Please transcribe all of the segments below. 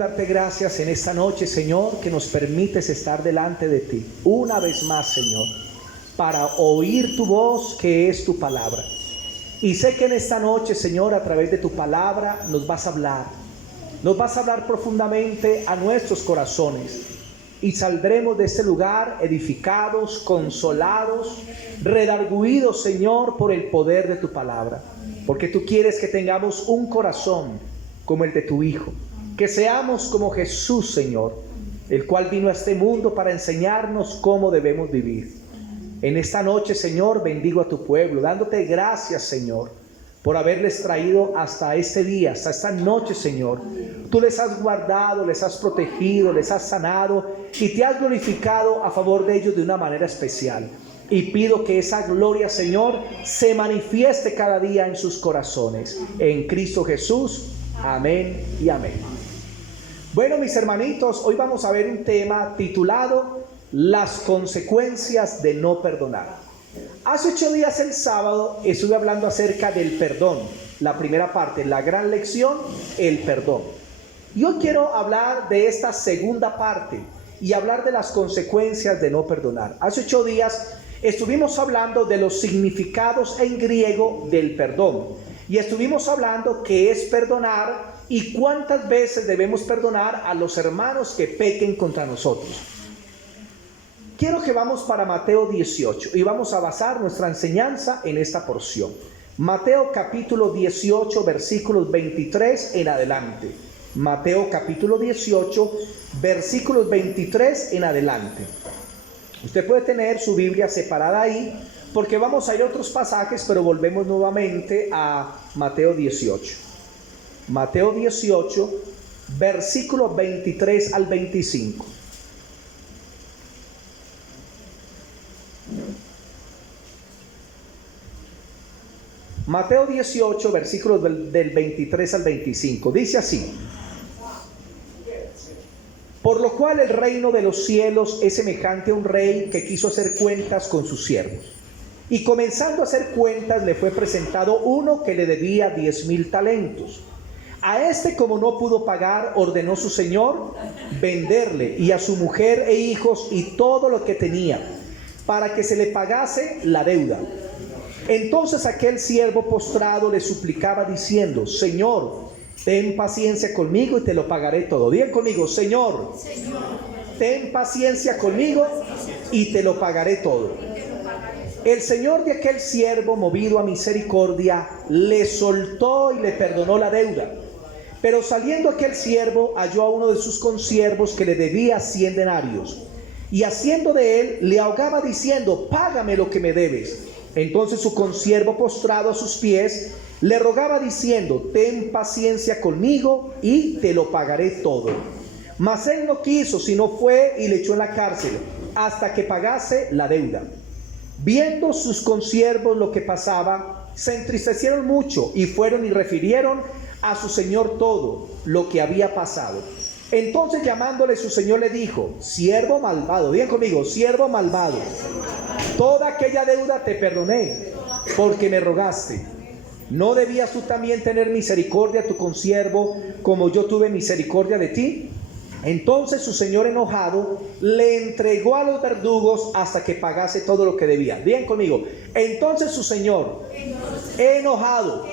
Darte gracias en esta noche, Señor, que nos permites estar delante de ti una vez más, Señor, para oír tu voz, que es tu palabra. Y sé que en esta noche, Señor, a través de tu palabra nos vas a hablar profundamente a nuestros corazones, y saldremos de este lugar edificados, consolados, redargüidos, Señor, por el poder de tu palabra, porque tú quieres que tengamos un corazón como el de tu Hijo, que seamos como Jesús, Señor, el cual vino a este mundo para enseñarnos cómo debemos vivir. En esta noche, Señor, bendigo a tu pueblo, dándote gracias, Señor, por haberles traído hasta este día, hasta esta noche, Señor. Tú les has guardado, les has protegido, les has sanado y te has glorificado a favor de ellos de una manera especial. Y pido que esa gloria, Señor, se manifieste cada día en sus corazones. En Cristo Jesús, amén y amén. Bueno, mis hermanitos, hoy vamos a ver un tema titulado Las consecuencias de no perdonar. Hace 8 días, el sábado, estuve hablando acerca del perdón. La primera parte, la gran lección, el perdón. Yo quiero hablar de esta segunda parte y hablar de las consecuencias de no perdonar. Hace 8 días estuvimos hablando de los significados en griego del perdón. Y estuvimos hablando qué es perdonar y cuántas veces debemos perdonar a los hermanos que pequen contra nosotros. Quiero que vamos para Mateo 18 y vamos a basar nuestra enseñanza en esta porción. Mateo capítulo 18, versículos 23 en adelante. Mateo capítulo 18, versículos 23 en adelante. Usted puede tener su Biblia separada ahí, porque vamos a ir a otros pasajes, pero volvemos nuevamente a Mateo 18. Mateo 18, versículos 23 al 25. Mateo 18, versículos del 23 al 25. Dice así: por lo cual el reino de los cielos es semejante a un rey que quiso hacer cuentas con sus siervos. Y comenzando a hacer cuentas, le fue presentado uno que le debía 10,000 talentos. A este, como no pudo pagar, ordenó su señor venderle, y a su mujer e hijos y todo lo que tenía, para que se le pagase la deuda. Entonces aquel siervo postrado le suplicaba diciendo: Señor, ten paciencia conmigo y te lo pagaré todo. Digan conmigo: Señor, ten paciencia conmigo y te lo pagaré todo. El señor de aquel siervo, movido a misericordia, le soltó y le perdonó la deuda. Pero saliendo aquel siervo, halló a uno de sus consiervos que le debía 100 denarios. Y haciendo de él, le ahogaba diciendo: págame lo que me debes. Entonces su consiervo, postrado a sus pies, le rogaba diciendo: ten paciencia conmigo y te lo pagaré todo. Mas él no quiso, sino fue y le echó en la cárcel hasta que pagase la deuda. Viendo sus consiervos lo que pasaba, se entristecieron mucho y fueron y refirieron a su señor todo lo que había pasado. Entonces, llamándole su señor, le dijo: siervo malvado, digan conmigo: siervo malvado, toda aquella deuda te perdoné porque me rogaste. ¿No debías tú también tener misericordia a tu consiervo como yo tuve misericordia de ti? Entonces su señor, enojado, le entregó a los verdugos hasta que pagase todo lo que debía. Digan conmigo: entonces su señor, enojado,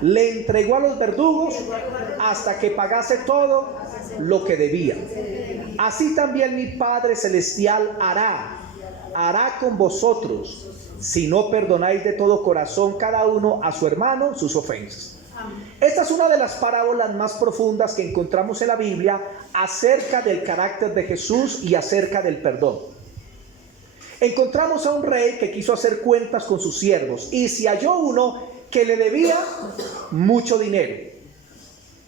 le entregó a los verdugos hasta que pagase todo lo que debía. Así también mi Padre Celestial hará con vosotros, si no perdonáis de todo corazón cada uno a su hermano sus ofensas. Esta es una de las parábolas más profundas que encontramos en la Biblia acerca del carácter de Jesús y acerca del perdón. Encontramos a un rey que quiso hacer cuentas con sus siervos y se halló uno que le debía mucho dinero.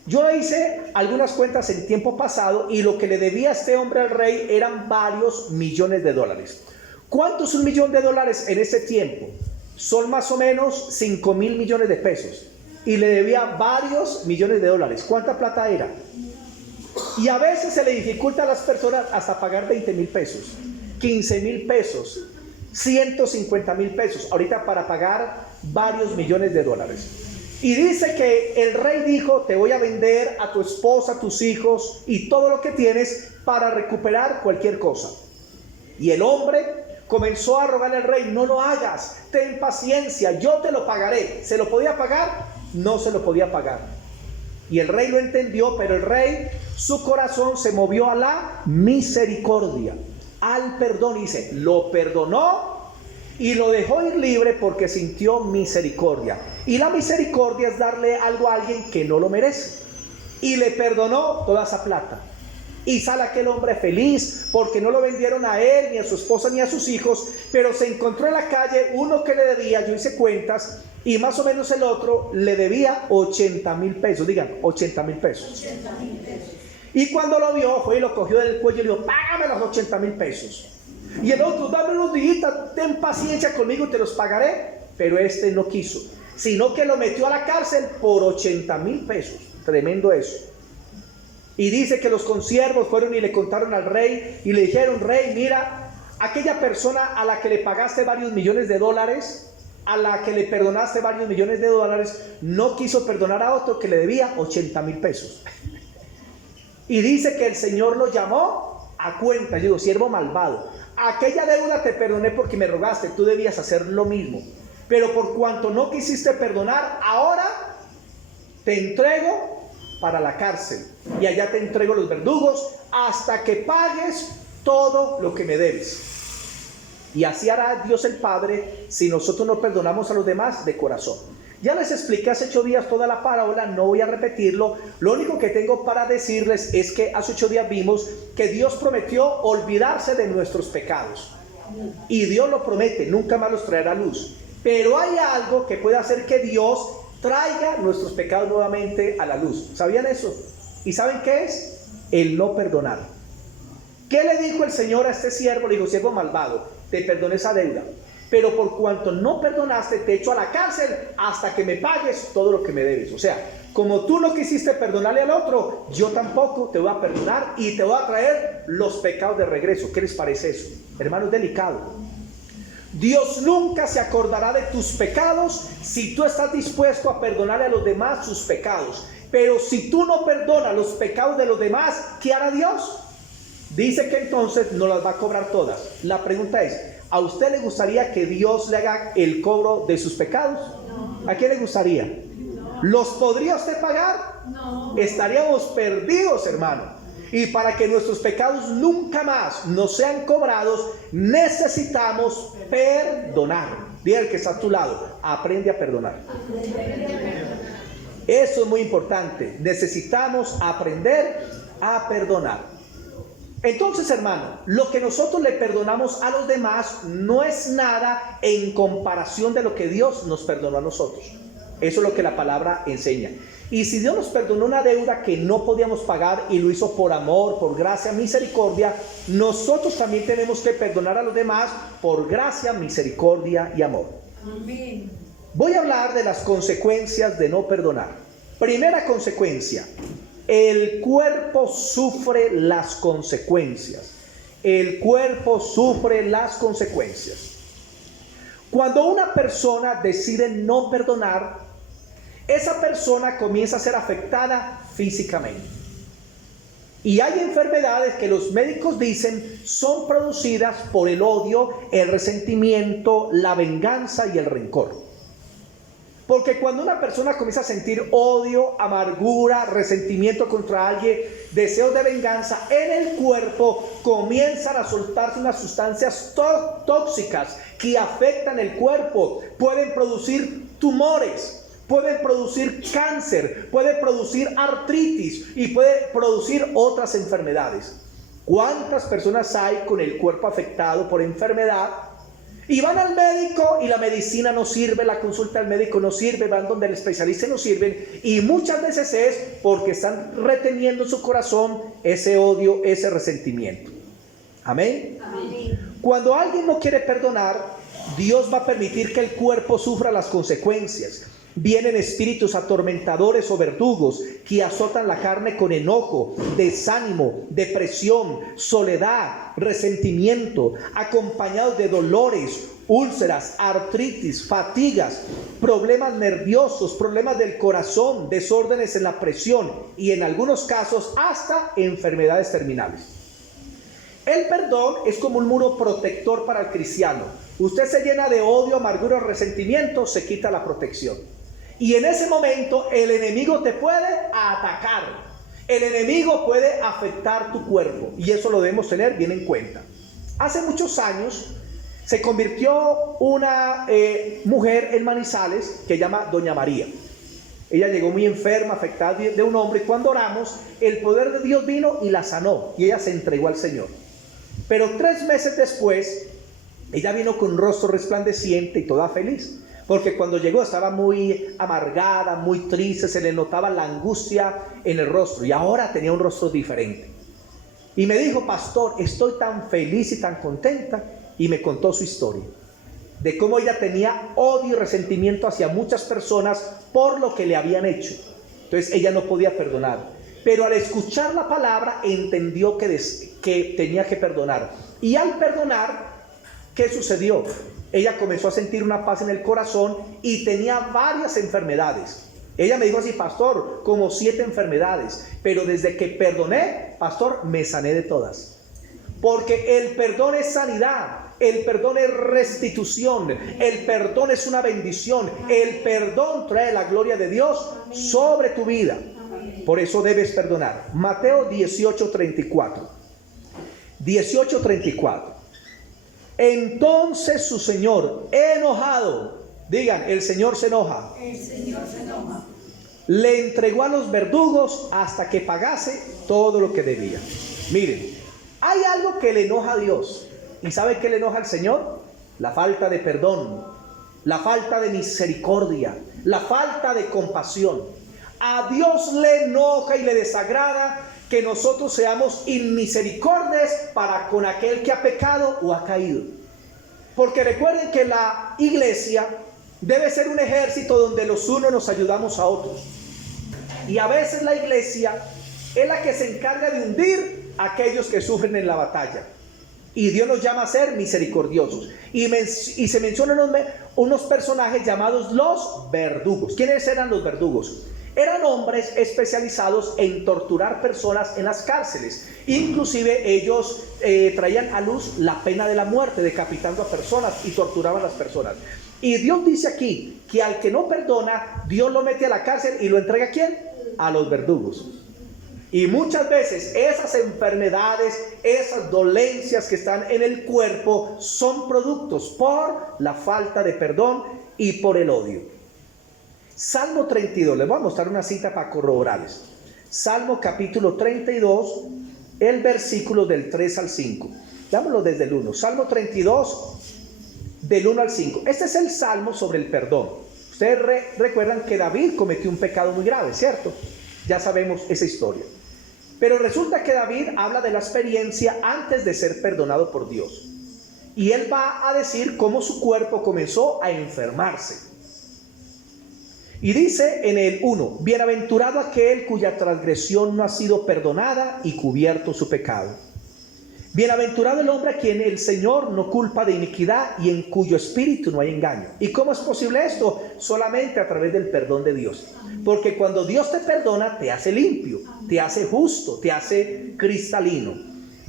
Yo hice algunas cuentas en tiempo pasado y lo que le debía a este hombre al rey eran varios millones de dólares. ¿Cuánto es $1,000,000 en este tiempo? Son más o menos 5,000 millones de pesos. Y le debía varios millones de dólares. ¿Cuánta plata era? Y a veces se le dificulta a las personas hasta pagar 20,000 pesos, 15,000 pesos, 150,000 pesos. Ahorita para pagar varios millones de dólares. Y dice que el rey dijo: te voy a vender a tu esposa, a tus hijos y todo lo que tienes para recuperar cualquier cosa. Y el hombre comenzó a rogarle al rey: no lo hagas, ten paciencia, yo te lo pagaré. ¿Se lo podía pagar? No se lo podía pagar. Y el rey lo entendió, pero el rey, su corazón se movió a la misericordia, al perdón. Y dice, lo perdonó y lo dejó ir libre porque sintió misericordia. Y la misericordia es darle algo a alguien que no lo merece. Y le perdonó toda esa plata. Y sale aquel hombre feliz porque no lo vendieron a él, ni a su esposa, ni a sus hijos, pero se encontró en la calle uno que le debía, yo hice cuentas, y más o menos el otro le debía 80,000 pesos. Digan, 80,000 pesos. 80,000 pesos. Y cuando lo vio, fue y lo cogió del cuello y le dijo: págame los 80,000 pesos. Y el otro: dame unos días, ten paciencia conmigo y te los pagaré. Pero este no quiso, sino que lo metió a la cárcel por 80,000 pesos. Tremendo eso. Y dice que los consiervos fueron y le contaron al rey y le dijeron: rey, mira, aquella persona a la que le pagaste varios millones de dólares, a la que le perdonaste varios millones de dólares, no quiso perdonar a otro que le debía 80,000 pesos. Y dice que el Señor lo llamó a cuenta. Yo digo: siervo malvado, aquella deuda te perdoné porque me rogaste, tú debías hacer lo mismo. Pero por cuanto no quisiste perdonar, ahora te entrego para la cárcel, y allá te entrego los verdugos hasta que pagues todo lo que me debes. Y así hará Dios el Padre si nosotros no perdonamos a los demás de corazón. Ya les expliqué hace 8 días toda la parábola, no voy a repetirlo. Lo único que tengo para decirles es que hace 8 días vimos que Dios prometió olvidarse de nuestros pecados. Y Dios lo promete, nunca más los traerá a luz. Pero hay algo que puede hacer que Dios traiga nuestros pecados nuevamente a la luz. ¿Sabían eso? ¿Y saben qué es? El no perdonar. ¿Qué le dijo el Señor a este siervo? Le dijo: siervo malvado, te perdoné esa deuda, pero por cuanto no perdonaste, te echo a la cárcel hasta que me pagues todo lo que me debes. O sea, como tú no quisiste perdonarle al otro, yo tampoco te voy a perdonar y te voy a traer los pecados de regreso. ¿Qué les parece eso? Hermano, es delicado. Dios nunca se acordará de tus pecados si tú estás dispuesto a perdonarle a los demás sus pecados. Pero si tú no perdonas los pecados de los demás, ¿qué hará Dios? Dice que entonces no las va a cobrar todas. La pregunta es: ¿a usted le gustaría que Dios le haga el cobro de sus pecados? No. ¿A quién le gustaría? No. ¿Los podría usted pagar? No. Estaríamos perdidos, hermano. Y para que nuestros pecados nunca más nos sean cobrados, necesitamos perdonar. Diga el que está a tu lado: aprende a perdonar. Eso es muy importante. Necesitamos aprender a perdonar. Entonces, hermano, lo que nosotros le perdonamos a los demás no es nada en comparación de lo que Dios nos perdonó a nosotros. Eso es lo que la palabra enseña. Y si Dios nos perdonó una deuda que no podíamos pagar y lo hizo por amor, por gracia, misericordia, nosotros también tenemos que perdonar a los demás por gracia, misericordia y amor. Amén. Voy a hablar de las consecuencias de no perdonar. Primera consecuencia: el cuerpo sufre las consecuencias. El cuerpo sufre las consecuencias. Cuando una persona decide no perdonar, esa persona comienza a ser afectada físicamente. Y hay enfermedades que los médicos dicen son producidas por el odio, el resentimiento, la venganza y el rencor. Porque cuando una persona comienza a sentir odio, amargura, resentimiento contra alguien, deseos de venganza, en el cuerpo comienzan a soltarse unas sustancias tóxicas que afectan el cuerpo. Pueden producir tumores, pueden producir cáncer, puede producir artritis y puede producir otras enfermedades. ¿Cuántas personas hay con el cuerpo afectado por enfermedad? Y van al médico y la medicina no sirve, la consulta al médico no sirve, van donde el especialista no sirven, y muchas veces es porque están reteniendo en su corazón ese odio, ese resentimiento. Amén. Amén. Cuando alguien no quiere perdonar, Dios va a permitir que el cuerpo sufra las consecuencias. Vienen espíritus atormentadores o verdugos que azotan la carne con enojo, desánimo, depresión, soledad, resentimiento, acompañados de dolores, úlceras, artritis, fatigas, problemas nerviosos, problemas del corazón, desórdenes en la presión y en algunos casos hasta enfermedades terminales. El perdón es como un muro protector para el cristiano. Usted se llena de odio, amargura, resentimiento, se quita la protección. Y en ese momento el enemigo te puede atacar. El enemigo puede afectar tu cuerpo. Y eso lo debemos tener bien en cuenta. Hace muchos años se convirtió una mujer en Manizales que se llama Doña María. Ella llegó muy enferma, afectada de un hombre. Y cuando oramos, el poder de Dios vino y la sanó. Y ella se entregó al Señor. Pero 3 meses después, ella vino con un rostro resplandeciente y toda feliz. Porque cuando llegó estaba muy amargada, muy triste, se le notaba la angustia en el rostro. Y ahora tenía un rostro diferente. Y me dijo: pastor, estoy tan feliz y tan contenta. Y me contó su historia. De cómo ella tenía odio y resentimiento hacia muchas personas por lo que le habían hecho. Entonces ella no podía perdonar. Pero al escuchar la palabra entendió que tenía que perdonar. Y al perdonar, ¿qué sucedió? Ella comenzó a sentir una paz en el corazón y tenía varias enfermedades. Ella me dijo así: pastor, como 7 enfermedades. Pero desde que perdoné, pastor, me sané de todas. Porque el perdón es sanidad. El perdón es restitución. El perdón es una bendición. El perdón trae la gloria de Dios sobre tu vida. Por eso debes perdonar. Mateo 18:34. 18:34. Entonces su señor, enojado, digan, el Señor se enoja. El Señor se enoja. Le entregó a los verdugos hasta que pagase todo lo que debía. Miren, hay algo que le enoja a Dios. ¿Y sabe qué le enoja al Señor? La falta de perdón, la falta de misericordia, la falta de compasión. A Dios le enoja y le desagrada que nosotros seamos inmisericordias para con aquel que ha pecado o ha caído. Porque recuerden que la iglesia debe ser un ejército donde los unos nos ayudamos a otros. Y a veces la iglesia es la que se encarga de hundir a aquellos que sufren en la batalla. Y Dios nos llama a ser misericordiosos. Y se mencionan unos personajes llamados los verdugos. ¿Quiénes eran los verdugos? Eran hombres especializados en torturar personas en las cárceles. Inclusive ellos traían a luz la pena de la muerte, decapitando a personas y torturaban a las personas. Y Dios dice aquí que al que no perdona, Dios lo mete a la cárcel y lo entrega ¿a quién? A los verdugos. Y muchas veces esas enfermedades, esas dolencias que están en el cuerpo son productos por la falta de perdón y por el odio. Salmo 32, les voy a mostrar una cita para corroborarles. Salmo capítulo 32, el versículo del 3 al 5. Dámoslo desde el 1. Salmo 32, del 1 al 5. Este es el salmo sobre el perdón. Ustedes recuerdan que David cometió un pecado muy grave, ¿cierto? Ya sabemos esa historia. Pero resulta que David habla de la experiencia antes de ser perdonado por Dios. Y él va a decir cómo su cuerpo comenzó a enfermarse. Y dice en el 1: bienaventurado aquel cuya transgresión no ha sido perdonada y cubierto su pecado. Bienaventurado el hombre a quien el Señor no culpa de iniquidad y en cuyo espíritu no hay engaño. ¿Y cómo es posible esto? Solamente a través del perdón de Dios. Porque cuando Dios te perdona, te hace limpio, te hace justo, te hace cristalino.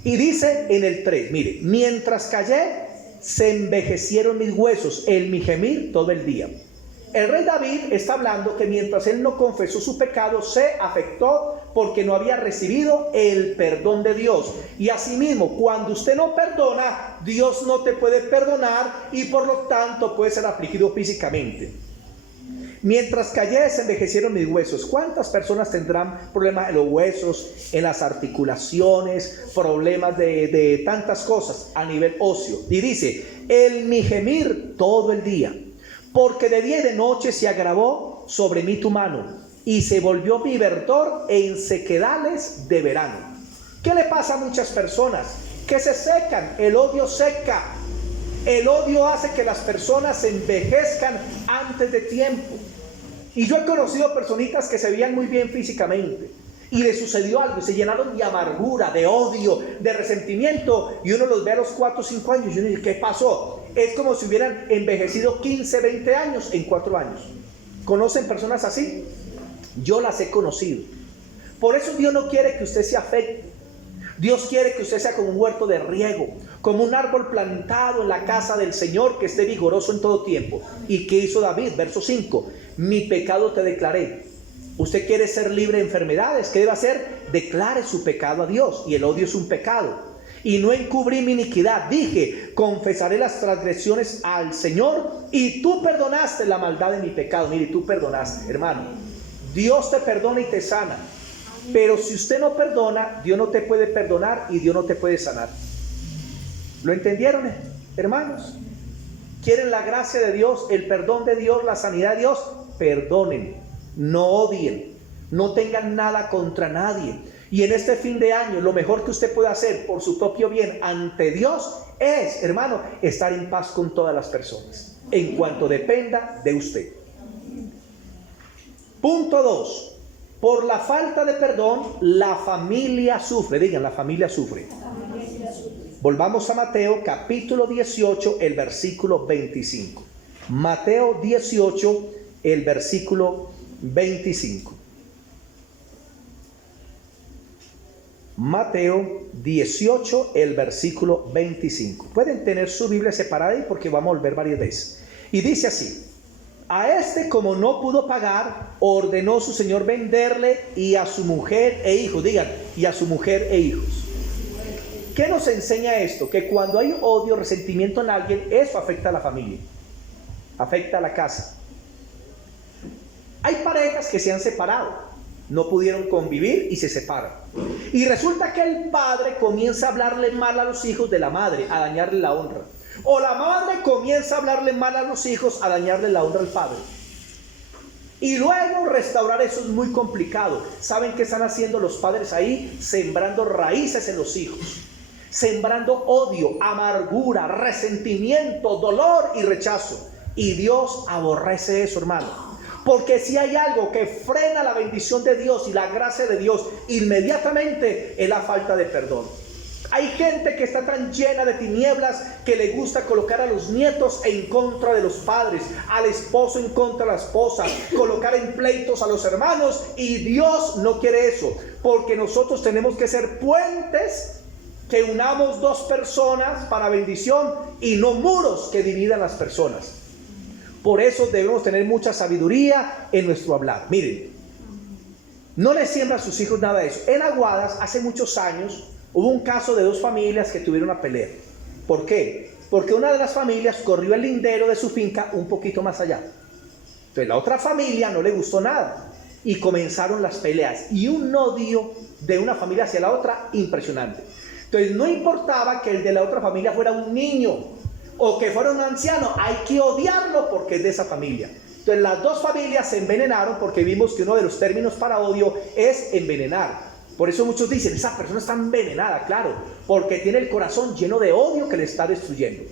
Y dice en el 3, mire: mientras callé, se envejecieron mis huesos, en mi gemir todo el día. El rey David está hablando que mientras él no confesó su pecado, se afectó porque no había recibido el perdón de Dios. Y asimismo, cuando usted no perdona, Dios no te puede perdonar y por lo tanto puede ser afligido físicamente. Mientras callé, se envejecieron mis huesos. ¿Cuántas personas tendrán problemas en los huesos, en las articulaciones, problemas de tantas cosas a nivel óseo? Y dice: en mi gemir todo el día. Porque de día y de noche se agravó sobre mí tu mano, y se volvió mi verdor en sequedales de verano. ¿Qué le pasa a muchas personas? Que se secan, el odio seca. El odio hace que las personas se envejezcan antes de tiempo. Y yo he conocido personitas que se veían muy bien físicamente, y le sucedió algo, y se llenaron de amargura, de odio, de resentimiento, y uno los ve a los 4 o 5 años, y uno dice: ¿qué pasó? es como si hubieran envejecido 15, 20 años en 4 años. ¿Conocen personas así? Yo las he conocido. Por eso Dios no quiere que usted se afecte. Dios quiere que usted sea como un huerto de riego, como un árbol plantado en la casa del Señor, que esté vigoroso en todo tiempo. ¿Y qué hizo David? Verso 5: mi pecado te declaré. Usted quiere ser libre de enfermedades. ¿Qué debe hacer? Declare su pecado a Dios. Y el odio es un pecado. Y no encubrí mi iniquidad. Dije, confesaré las transgresiones al Señor, y tú perdonaste la maldad de mi pecado. Mire, tú perdonaste, hermano. Dios te perdona y te sana. Pero si usted no perdona, Dios no te puede perdonar y Dios no te puede sanar. ¿Lo entendieron, hermanos? ¿Quieren la gracia de Dios, el perdón de Dios, la sanidad de Dios? Perdonen, no odien, no tengan nada contra nadie. Y en este fin de año, lo mejor que usted puede hacer por su propio bien ante Dios es, hermano, estar en paz con todas las personas, en cuanto dependa de usted. Punto 2. Por la falta de perdón, la familia sufre. Digan, la familia sufre. Volvamos a Mateo capítulo 18, el versículo 25. Mateo 18, el versículo 25. Mateo 18, el versículo 25. Pueden tener su Biblia separada ahí porque vamos a volver varias veces. Y dice así: a este, como no pudo pagar, ordenó su señor venderle, y a su mujer e hijos. Digan, y a su mujer e hijos. ¿Qué nos enseña esto? Que cuando hay odio, resentimiento en alguien, eso afecta a la familia, afecta a la casa. Hay parejas que se han separado, no pudieron convivir y se separan. Y resulta que el padre comienza a hablarle mal a los hijos de la madre, a dañarle la honra. O la madre comienza a hablarle mal a los hijos, a dañarle la honra al padre. Y luego restaurar eso es muy complicado. ¿Saben qué están haciendo los padres ahí? Sembrando raíces en los hijos, sembrando odio, amargura, resentimiento, dolor y rechazo. Y Dios aborrece eso, hermano. Porque si hay algo que frena la bendición de Dios y la gracia de Dios inmediatamente, es la falta de perdón. Hay gente que está tan llena de tinieblas que le gusta colocar a los nietos en contra de los padres, al esposo en contra de la esposa, colocar en pleitos a los hermanos, y Dios no quiere eso, porque nosotros tenemos que ser puentes que unamos dos personas para bendición y no muros que dividan las personas. Por eso debemos tener mucha sabiduría en nuestro hablar. Miren, no le siembra a sus hijos nada de eso. En Aguadas, hace muchos años, hubo un caso de dos familias que tuvieron una pelea. ¿Por qué? Porque una de las familias corrió el lindero de su finca un poquito más allá. Entonces la otra familia no le gustó nada y comenzaron las peleas y un odio de una familia hacia la otra impresionante. Entonces no importaba que el de la otra familia fuera un niño o que fuera un anciano, hay que odiarlo porque es de esa familia. Entonces las dos familias se envenenaron, porque vimos que uno de los términos para odio es envenenar. Por eso muchos dicen, esa persona está envenenada, claro, porque tiene el corazón lleno de odio que le está destruyendo.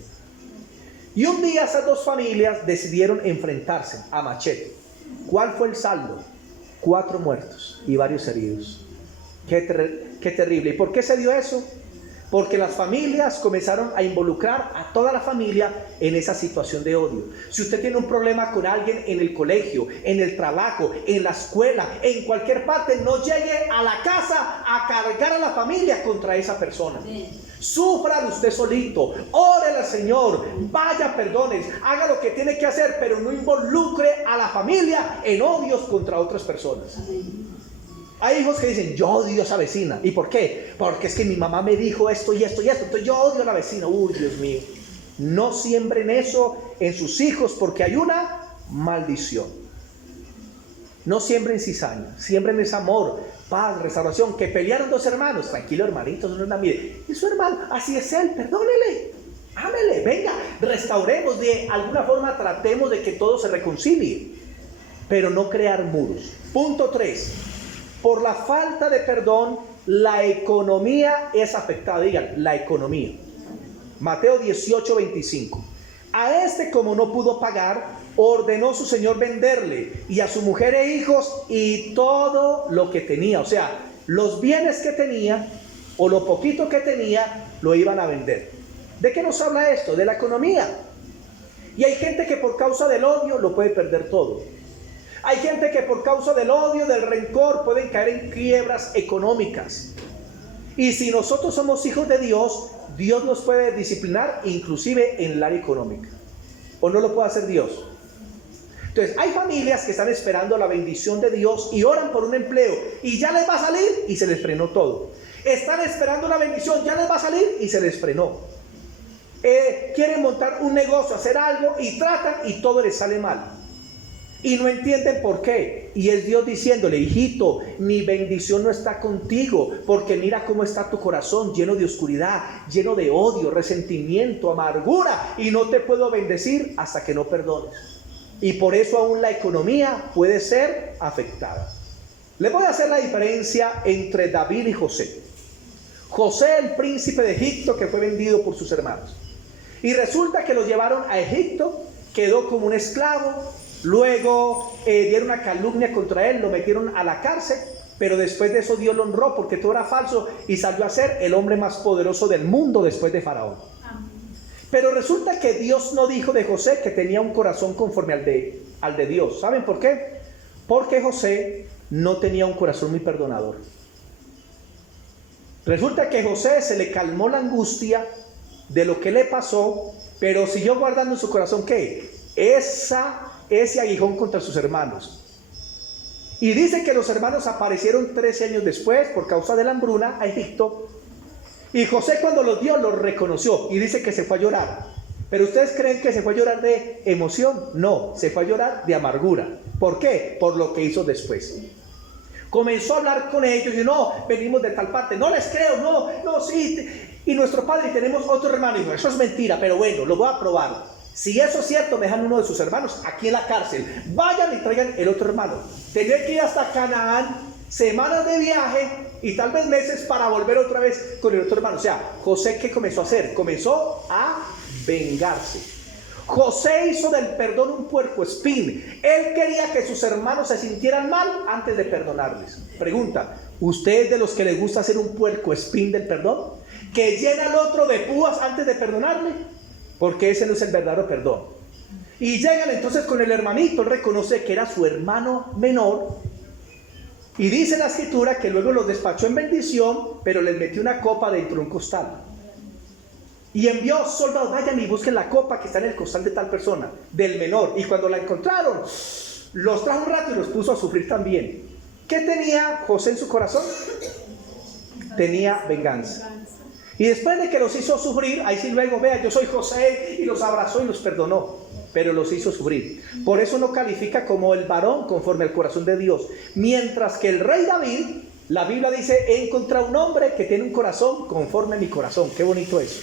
Y un día esas dos familias decidieron enfrentarse a machete. ¿Cuál fue el saldo? 4 muertos y varios heridos. Qué terrible. ¿Y por qué se dio eso? Porque las familias comenzaron a involucrar a toda la familia en esa situación de odio. Si usted tiene un problema con alguien en el colegio, en el trabajo, en la escuela, en cualquier parte, no llegue a la casa a cargar a la familia contra esa persona. Sufra usted solito, ore al Señor, vaya, perdones, haga lo que tiene que hacer, pero no involucre a la familia en odios contra otras personas. Hay hijos que dicen, yo odio a esa vecina. ¿Y por qué? Porque es que mi mamá me dijo esto y esto y esto, entonces yo odio a la vecina. Uy, Dios mío. No siembren eso en sus hijos, porque hay una maldición. No siembren cizaña, siembren ese amor, paz, restauración. Que pelearon dos hermanos, tranquilo, hermanito, no la mire. Es su hermano, así es él, perdónele, ámele, venga, restauremos, de alguna forma tratemos de que todo se reconcilie, pero no crear muros. Punto 3. Por la falta de perdón, la economía es afectada. Digan, la economía. Mateo 18, 25. A este, como no pudo pagar, ordenó su señor venderle, y a su mujer e hijos, y todo lo que tenía. O sea, los bienes que tenía, o lo poquito que tenía, lo iban a vender. ¿De qué nos habla esto? De la economía. Y hay gente que por causa del odio lo puede perder todo. Hay gente que por causa del odio, del rencor, pueden caer en quiebras económicas. Y si nosotros somos hijos de Dios, Dios nos puede disciplinar inclusive en el área económica. ¿O no lo puede hacer Dios? Entonces, hay familias que están esperando la bendición de Dios y oran por un empleo y ya les va a salir y se les frenó todo. Están esperando la bendición, ya les va a salir y se les frenó. Quieren montar un negocio, hacer algo y tratan y todo les sale mal. Y no entienden por qué. Y es Dios diciéndole: hijito, mi bendición no está contigo, porque mira cómo está tu corazón, lleno de oscuridad, lleno de odio, resentimiento, amargura, y no te puedo bendecir hasta que no perdones. Y por eso aún la economía puede ser afectada. Les voy a hacer la diferencia entre David y José. José, el príncipe de Egipto, que fue vendido por sus hermanos. Y resulta que lo llevaron a Egipto, quedó como un esclavo. Luego dieron una calumnia contra él, lo metieron a la cárcel, pero después de eso Dios lo honró porque todo era falso y salió a ser el hombre más poderoso del mundo después de Faraón. Pero resulta que Dios no dijo de José que tenía un corazón conforme al de Dios. ¿Saben por qué? Porque José no tenía un corazón muy perdonador. Resulta que a José se le calmó la angustia de lo que le pasó, pero siguió guardando en su corazón ¿qué? Ese aguijón contra sus hermanos. Y dice que los hermanos aparecieron 13 años después por causa de la hambruna a Egipto. Y José, cuando los vio, los reconoció y dice que se fue a llorar. Pero ustedes creen que se fue a llorar de emoción. No, se fue a llorar de amargura. ¿Por qué? Por lo que hizo después. Comenzó a hablar con ellos y no, venimos de tal parte, no les creo, no, sí. Y nuestro padre, tenemos otro hermano. Y dijo: eso es mentira, pero bueno, lo voy a probar. Si eso es cierto, me dejan uno de sus hermanos aquí en la cárcel. Vayan y traigan el otro hermano. Tenía que ir hasta Canaán, semanas de viaje y tal vez meses para volver otra vez con el otro hermano. O sea, José, ¿qué comenzó a hacer? Comenzó a vengarse. José hizo del perdón un puercoespín. Él quería que sus hermanos se sintieran mal antes de perdonarles. Pregunta: ¿usted es de los que les gusta hacer un puercoespín del perdón? ¿Que llena al otro de púas antes de perdonarle? Porque ese no es el verdadero perdón. Y llegan entonces con el hermanito. Él reconoce que era su hermano menor. Y dice la escritura que luego los despachó en bendición, pero les metió una copa dentro de un costal. Y envió soldados: vayan y busquen la copa que está en el costal de tal persona, del menor. Y cuando la encontraron, los trajo un rato y los puso a sufrir también. ¿Qué tenía José en su corazón? Tenía venganza. Y después de que los hizo sufrir, ahí sí luego, vea, yo soy José, y los abrazó y los perdonó, pero los hizo sufrir. Por eso no califica como el varón conforme al corazón de Dios. Mientras que el rey David, la Biblia dice: he encontrado un hombre que tiene un corazón conforme a mi corazón. Qué bonito eso.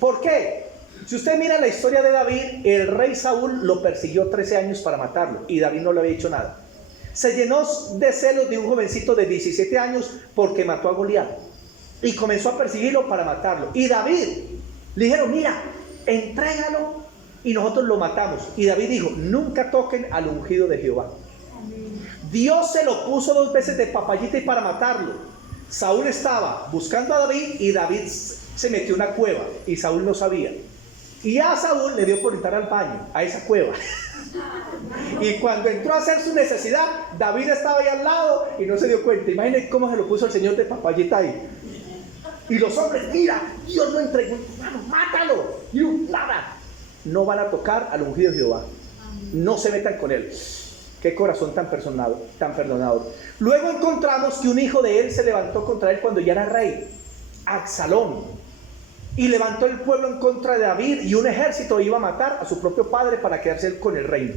¿Por qué? Si usted mira la historia de David, el rey Saúl lo persiguió 13 años para matarlo y David no le había hecho nada. Se llenó de celos de un jovencito de 17 años porque mató a Goliat. Y comenzó a perseguirlo para matarlo. Y David le dijeron: mira, entrégalo y nosotros lo matamos. Y David dijo: nunca toquen al ungido de Jehová. Dios se lo puso 2 veces de papayita y para matarlo. Saúl estaba buscando a David y David se metió en una cueva y Saúl no sabía. Y a Saúl le dio por entrar al baño, a esa cueva. Y cuando entró a hacer su necesidad, David estaba ahí al lado y no se dio cuenta. Imaginen cómo se lo puso el Señor de papayita ahí. Y los hombres: mira, Dios lo entregó en tus manos, mátalo. Y nada, no van a tocar al ungido de Jehová. No se metan con él. Qué corazón tan perdonador. Luego encontramos que un hijo de él se levantó contra él cuando ya era rey, Absalón, y levantó el pueblo en contra de David, y un ejército iba a matar a su propio padre para quedarse con el reino.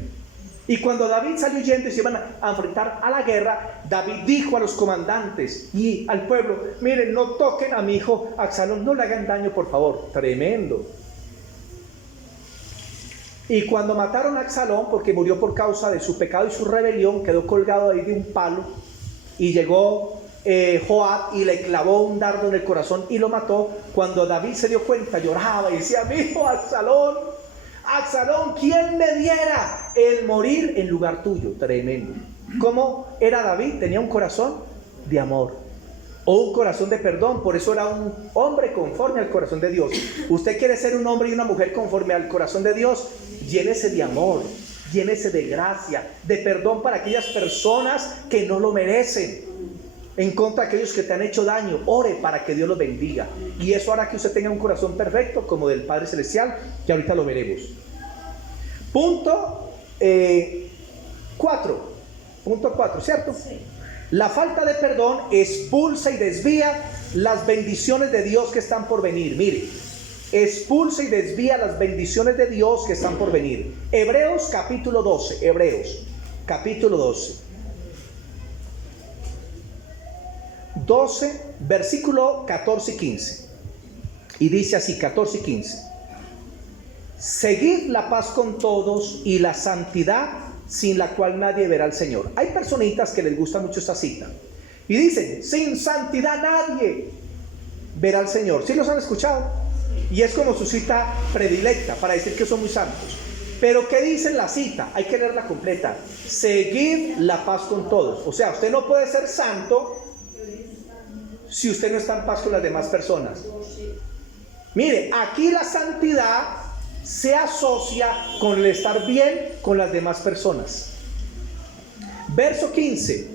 Y cuando David salió huyendo y se iban a enfrentar a la guerra, David dijo a los comandantes y al pueblo: miren, no toquen a mi hijo Absalón, no le hagan daño, por favor. Tremendo. Y cuando mataron a Absalón, porque murió por causa de su pecado y su rebelión, quedó colgado ahí de un palo, y llegó Joab y le clavó un dardo en el corazón y lo mató. Cuando David se dio cuenta, lloraba y decía: mi hijo Absalón, Absalón, ¿quién me diera el morir en lugar tuyo? Tremendo. ¿Cómo era David? Tenía un corazón de amor. o un corazón de perdón. Por eso era un hombre conforme al corazón de Dios. Usted quiere ser un hombre y una mujer conforme al corazón de Dios, llénese de amor, llénese de gracia, de perdón para aquellas personas que no lo merecen, en contra de aquellos que te han hecho daño. Ore para que Dios los bendiga, y eso hará que usted tenga un corazón perfecto como del Padre Celestial, que ahorita lo veremos. Punto 4, ¿cierto? Sí. La falta de perdón expulsa y desvía las bendiciones de Dios que están por venir. Mire, expulsa y desvía las bendiciones de Dios que están por venir. Hebreos capítulo 12, Hebreos capítulo 12, versículo 14 y 15. Y dice así, 14 y 15. Seguid la paz con todos y la santidad, sin la cual nadie verá al Señor. Hay personitas que les gusta mucho esta cita y dicen: sin santidad nadie verá al Señor. ¿Sí los han escuchado? Y es como su cita predilecta para decir que son muy santos. Pero ¿qué dice la cita? Hay que leerla completa. Seguid la paz con todos. O sea, usted no puede ser santo si usted no está en paz con las demás personas. Mire, aquí la santidad se asocia con el estar bien con las demás personas. Verso 15,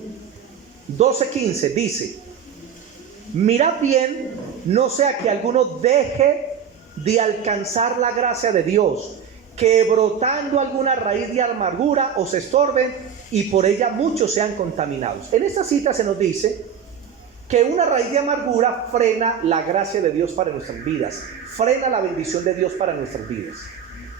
12:15 dice: mirad bien, no sea que alguno deje de alcanzar la gracia de Dios, que brotando alguna raíz de amargura os estorben y por ella muchos sean contaminados. En esta cita se nos dice que una raíz de amargura frena la gracia de Dios para nuestras vidas, frena la bendición de Dios para nuestras vidas.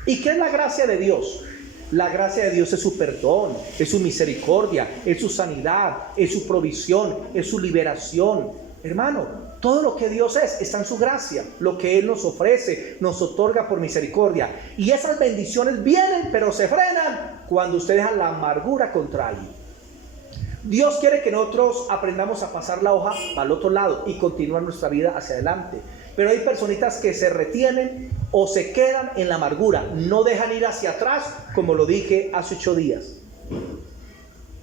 ¿Y qué es la gracia de Dios? La gracia de Dios es su perdón, es su misericordia, es su sanidad, es su provisión, es su liberación. Hermano, todo lo que Dios es está en su gracia. Lo que Él nos ofrece, nos otorga por misericordia. Y esas bendiciones vienen, pero se frenan cuando usted deja la amargura contra alguien. Dios quiere que nosotros aprendamos a pasar la hoja al otro lado y continuar nuestra vida hacia adelante. Pero hay personitas que se retienen o se quedan en la amargura, no dejan ir hacia atrás, como lo dije hace 8 días.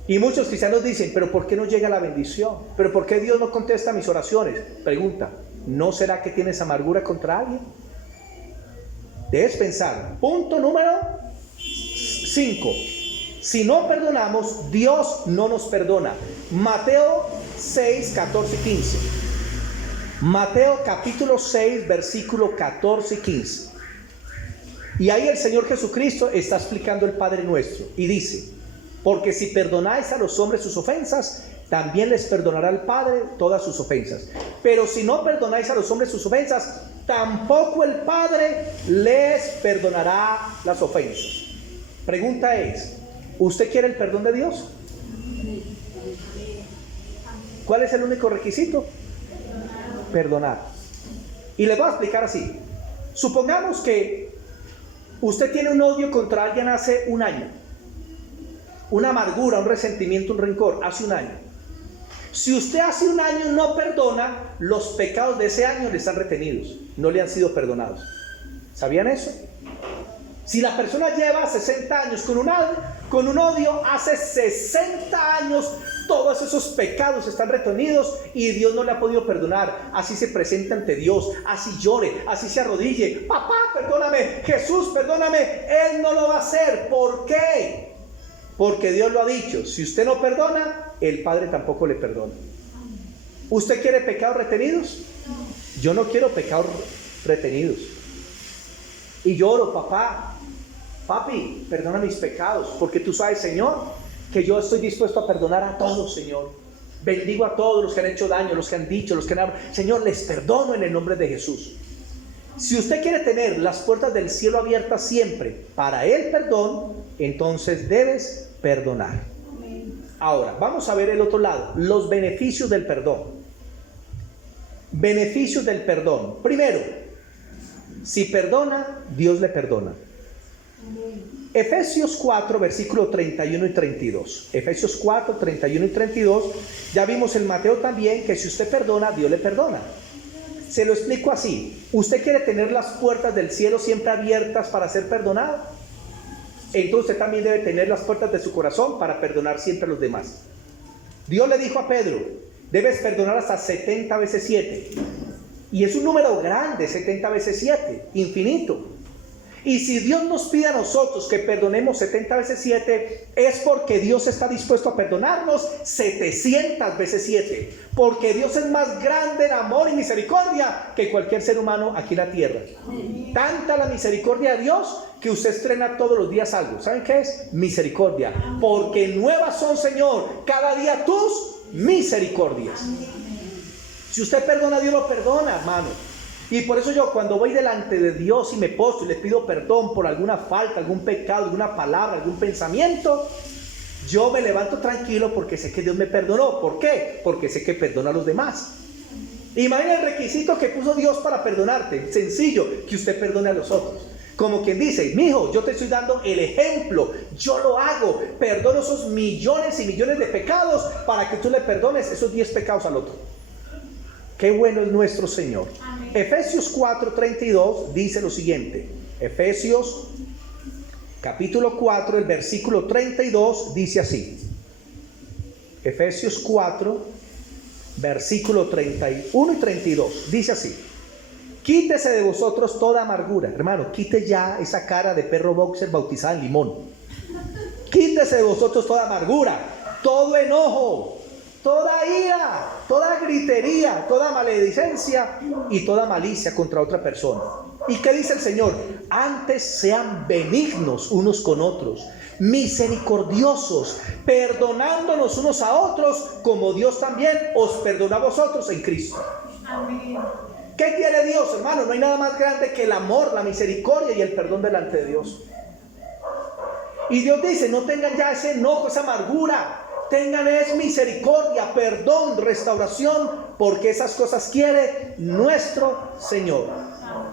Y muchos cristianos dicen: pero ¿por qué no llega la bendición? ¿Pero por qué Dios no contesta mis oraciones? Pregunta: ¿no será que tienes amargura contra alguien? Debes pensar. Punto número 5. Si no perdonamos, Dios no nos perdona. Mateo 6, 14 y 15. Mateo capítulo 6, versículo 14 y 15. Y ahí el Señor Jesucristo está explicando el Padre Nuestro y dice: porque si perdonáis a los hombres sus ofensas, también les perdonará el Padre todas sus ofensas. Pero si no perdonáis a los hombres sus ofensas, tampoco el Padre les perdonará las ofensas. Pregunta es: ¿usted quiere el perdón de Dios? ¿Cuál es el único requisito? Perdonar. Y les voy a explicar así. Supongamos que usted tiene un odio contra alguien hace un año, una amargura, un resentimiento, un rencor hace un año. Si usted hace un año no perdona, los pecados de ese año le están retenidos, no le han sido perdonados. ¿Sabían eso? Si la persona lleva 60 años con un odio, hace 60 años todos esos pecados están retenidos y Dios no le ha podido perdonar. Así se presenta ante Dios, así llore, así se arrodille: papá, perdóname, Jesús, perdóname. Él no lo va a hacer. ¿Por qué? Porque Dios lo ha dicho: si usted no perdona, el Padre tampoco le perdona. ¿Usted quiere pecados retenidos? Yo no quiero pecados retenidos. Y lloro: papá, papi, perdona mis pecados, porque tú sabes, Señor, que yo estoy dispuesto a perdonar a todos, Señor. Bendigo a todos los que han hecho daño, los que han dicho, los que han... Señor, les perdono en el nombre de Jesús. Si usted quiere tener las puertas del cielo abiertas siempre para el perdón, entonces debes perdonar. Ahora, vamos a ver el otro lado, los beneficios del perdón. Beneficios del perdón. Primero, si perdona, Dios le perdona. Efesios 4, versículos 31 y 32. Efesios 4, 31 y 32. Ya vimos en Mateo también que si usted perdona, Dios le perdona. Se lo explico así: ¿usted quiere tener las puertas del cielo siempre abiertas para ser perdonado? Entonces usted también debe tener las puertas de su corazón para perdonar siempre a los demás. Dios le dijo a Pedro: debes perdonar hasta 70 veces 7. Y es un número grande, 70 veces 7, infinito. Y si Dios nos pide a nosotros que perdonemos 70 veces 7, es porque Dios está dispuesto a perdonarnos 700 veces 7. Porque Dios es más grande en amor y misericordia que cualquier ser humano aquí en la tierra. Tanta la misericordia de Dios que usted estrena todos los días algo. ¿Saben qué es? Misericordia. Porque nuevas son, Señor, cada día tus misericordias. Si usted perdona, Dios lo perdona, hermano. Y por eso yo cuando voy delante de Dios y me postro y le pido perdón por alguna falta, algún pecado, alguna palabra, algún pensamiento, yo me levanto tranquilo porque sé que Dios me perdonó. ¿Por qué? Porque sé que perdona a los demás. Imagina el requisito que puso Dios para perdonarte. Sencillo, que usted perdone a los otros. Como quien dice, mijo, yo te estoy dando el ejemplo, yo lo hago, perdono esos millones y millones de pecados para que tú le perdones esos 10 pecados al otro. Qué bueno es nuestro Señor. Amén. Efesios 4:32 dice lo siguiente. Efesios capítulo 4, el versículo 32 dice así. Efesios 4, versículo 31 y 32 dice así: quítese de vosotros toda amargura. Hermano, quite ya esa cara de perro boxer bautizada en limón. Quítese de vosotros toda amargura, todo enojo, toda ira, toda gritería, toda maledicencia y toda malicia contra otra persona. ¿Y qué dice el Señor? Antes sean benignos unos con otros, misericordiosos, perdonándonos unos a otros, como Dios también os perdonó a vosotros en Cristo. Amén. ¿Qué quiere Dios, hermano? No hay nada más grande que el amor, la misericordia y el perdón delante de Dios. Y Dios dice, no tengan ya ese enojo, esa amargura. Tengan es misericordia, perdón, restauración, porque esas cosas quiere nuestro Señor.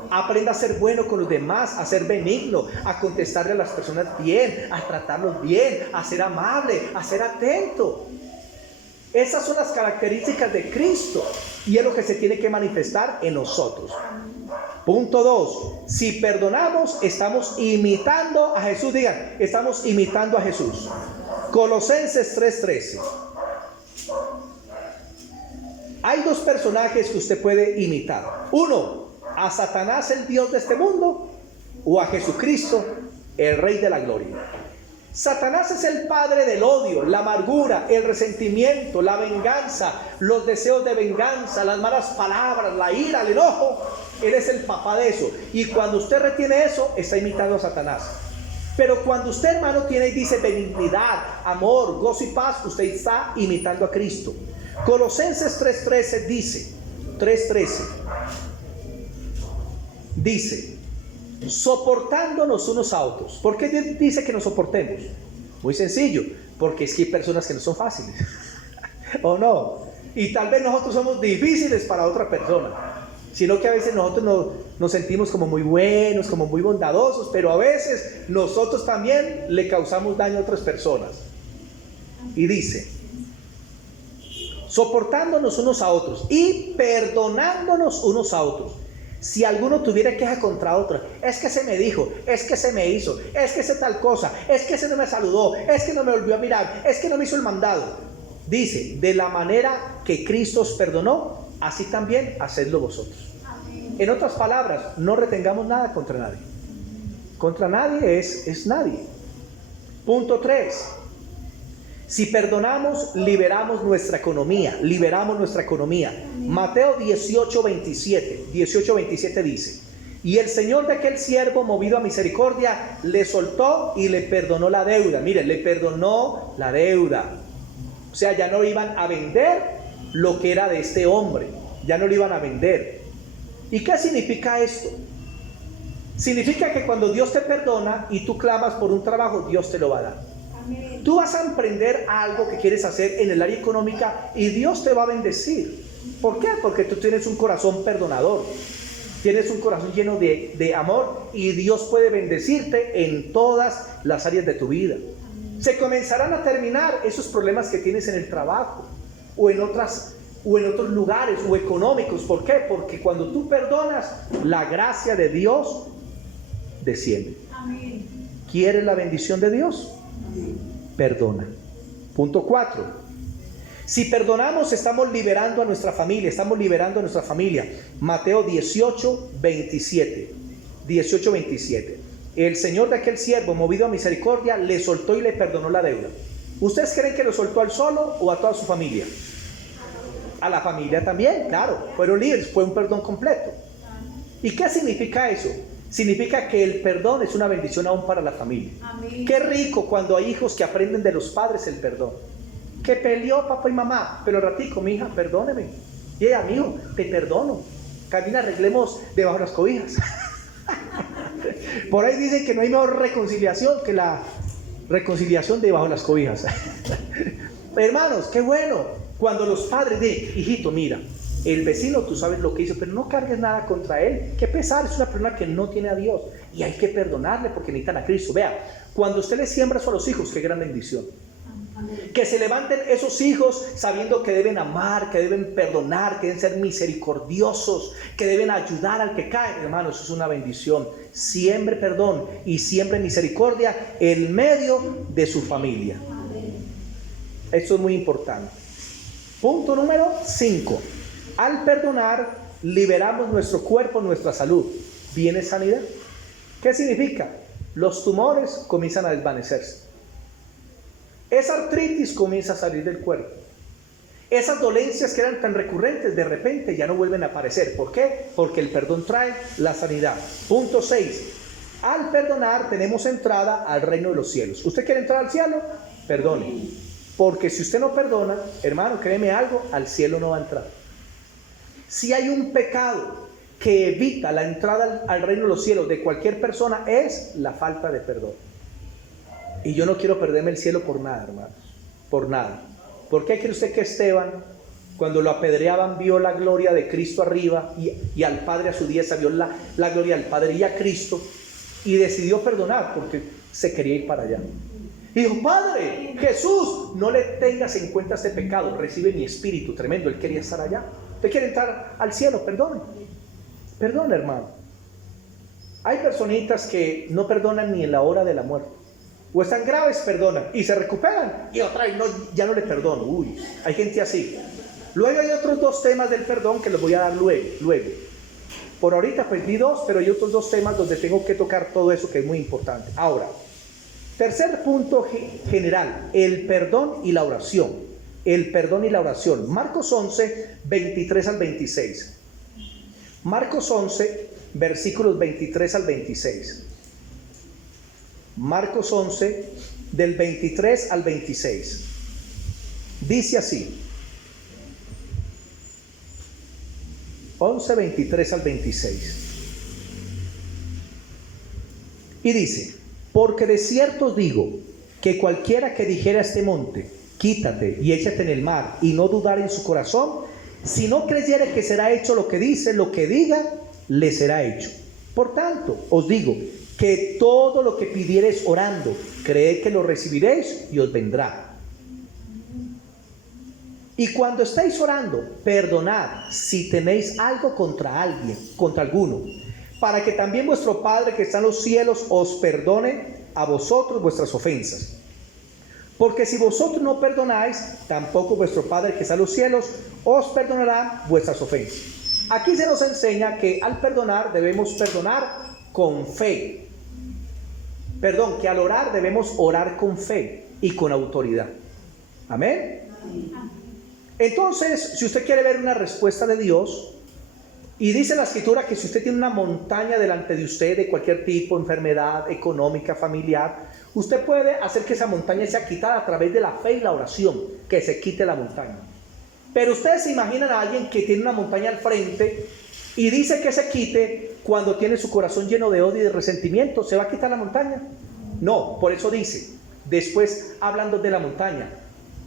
Aprenda a ser bueno con los demás, a ser benigno, a contestarle a las personas bien, a tratarlos bien, a ser amable, a ser atento. Esas son las características de Cristo y es lo que se tiene que manifestar en nosotros. Punto 2. Si perdonamos, estamos imitando a Jesús. Digan, estamos imitando a Jesús. Colosenses 3:13. Hay dos personajes que usted puede imitar. Uno, a Satanás, el Dios de este mundo, o a Jesucristo, el Rey de la Gloria. Satanás es el padre del odio, la amargura, el resentimiento, la venganza, los deseos de venganza, las malas palabras, la ira, el enojo. Él es el papá de eso. Y cuando usted retiene eso, está imitando a Satanás. Pero cuando usted, hermano, tiene y dice benignidad, amor, gozo y paz, usted está imitando a Cristo. Colosenses 3:13 dice, soportándonos unos a otros. ¿Por qué Dios dice que nos soportemos? Muy sencillo, porque es que hay personas que no son fáciles. ¿O no? Y tal vez nosotros somos difíciles para otra persona, sino que a veces nosotros nos sentimos como muy buenos, como muy bondadosos, pero a veces nosotros también le causamos daño a otras personas. Y dice, soportándonos unos a otros y perdonándonos unos a otros. Si alguno tuviera queja contra otro, es que se me dijo, es que se me hizo, es que se tal cosa, es que se no me saludó, es que no me volvió a mirar, es que no me hizo el mandado. Dice, de la manera que Cristo os perdonó, así también hacedlo vosotros. Amén. En otras palabras, no retengamos nada contra nadie. Contra nadie es nadie. Punto 3. Si perdonamos, liberamos nuestra economía. Mateo 18:27 dice, y el Señor de aquel siervo, movido a misericordia, le soltó y le perdonó la deuda. Mire, le perdonó la deuda. O sea, ya no iban a vender lo que era de este hombre. Ya no lo iban a vender. ¿Y qué significa esto? Significa que cuando Dios te perdona y tú clamas por un trabajo, Dios te lo va a dar. Tú vas a emprender algo que quieres hacer en el área económica y Dios te va a bendecir. ¿Por qué? Porque tú tienes un corazón perdonador, tienes un corazón lleno de amor y Dios puede bendecirte en todas las áreas de tu vida. Se comenzarán a terminar esos problemas que tienes en el trabajo o en otros lugares o económicos. ¿Por qué? Porque cuando tú perdonas, la gracia de Dios desciende. Amén. ¿Quieres la bendición de Dios? Perdona. Punto 4. Si perdonamos, estamos liberando a nuestra familia, estamos liberando a nuestra familia. Mateo 18, 27. 18, 27. El Señor de aquel siervo, movido a misericordia, le soltó y le perdonó la deuda. ¿Ustedes creen que lo soltó al solo o a toda su familia? A la familia también, claro. Fueron libres, fue un perdón completo. ¿Y qué significa eso? Significa que el perdón es una bendición aún para la familia. Amén. Qué rico cuando hay hijos que aprenden de los padres el perdón. Que peleó papá y mamá, pero al ratico, mi hija, perdóneme. Y ella, amigo, te perdono. Camina, arreglemos debajo de las cobijas. Por ahí dicen que no hay mejor reconciliación que la reconciliación debajo de las cobijas. Hermanos, qué bueno cuando los padres dicen, hijito, mira, el vecino tú sabes lo que hizo, pero no cargues nada contra él. Qué pesar, es una persona que no tiene a Dios y hay que perdonarle porque necesitan a Cristo. Vea, cuando usted le siembra eso a los hijos, qué gran bendición. Que se levanten esos hijos sabiendo que deben amar, que deben perdonar, que deben ser misericordiosos, que deben ayudar al que cae. Hermanos, eso es una bendición. Siembre perdón y siembre misericordia en medio de su familia. Esto es muy importante. Punto número 5. Al perdonar, liberamos nuestro cuerpo, nuestra salud. ¿Viene sanidad? ¿Qué significa? Los tumores comienzan a desvanecerse. Esa artritis comienza a salir del cuerpo. Esas dolencias que eran tan recurrentes de repente ya no vuelven a aparecer. ¿Por qué? Porque el perdón trae la sanidad. Punto 6. Al perdonar tenemos entrada al reino de los cielos. ¿Usted quiere entrar al cielo? Perdone. Porque si usted no perdona, hermano, créeme algo, al cielo no va a entrar. Si hay un pecado que evita la entrada al reino de los cielos de cualquier persona, es la falta de perdón. Y yo no quiero perderme el cielo por nada, hermanos, por nada. ¿Por qué cree usted que Esteban, cuando lo apedreaban, vio la gloria de Cristo arriba y al Padre a su diestra, vio la gloria del Padre y a Cristo, y decidió perdonar porque se quería ir para allá? Y dijo, Padre, Jesús, no le tengas en cuenta este pecado, recibe mi espíritu tremendo. Él quería estar allá. Usted quiere entrar al cielo, perdone. Perdone, hermano. Hay personitas que no perdonan ni en la hora de la muerte. O están graves, perdonan y se recuperan, y otra vez no, ya no le perdono. Uy, hay gente así. Luego hay otros 2 temas del perdón que los voy a dar luego. Por ahorita pues di 2, pero hay otros 2 temas donde tengo que tocar todo eso que es muy importante. Ahora, tercer punto general, el perdón y la oración. El perdón y la oración. Marcos 11, 23 al 26. Marcos 11, versículos 23 al 26. Marcos 11, del 23 al 26. Dice así. 11, 23 al 26. Y dice, porque de cierto os digo, que cualquiera que dijera a este monte, quítate y échate en el mar, y no dudar en su corazón, si no creyere que será hecho lo que dice, lo que diga, le será hecho. Por tanto, os digo, que todo lo que pidiereis orando, creed que lo recibiréis y os vendrá. Y cuando estéis orando, perdonad si tenéis algo contra alguien, contra alguno, para que también vuestro Padre que está en los cielos os perdone a vosotros vuestras ofensas. Porque si vosotros no perdonáis, tampoco vuestro Padre que está en los cielos os perdonará vuestras ofensas. Aquí se nos enseña que al perdonar debemos perdonar con fe. Perdón, que al orar debemos orar con fe y con autoridad. Amén. Entonces, si usted quiere ver una respuesta de Dios, y dice la Escritura que si usted tiene una montaña delante de usted de cualquier tipo, enfermedad económica, familiar, usted puede hacer que esa montaña sea quitada a través de la fe y la oración, que se quite la montaña. Pero ustedes se imaginan a alguien que tiene una montaña al frente y dice que se quite cuando tiene su corazón lleno de odio y de resentimiento. ¿Se va a quitar la montaña? No, por eso dice, después hablando de la montaña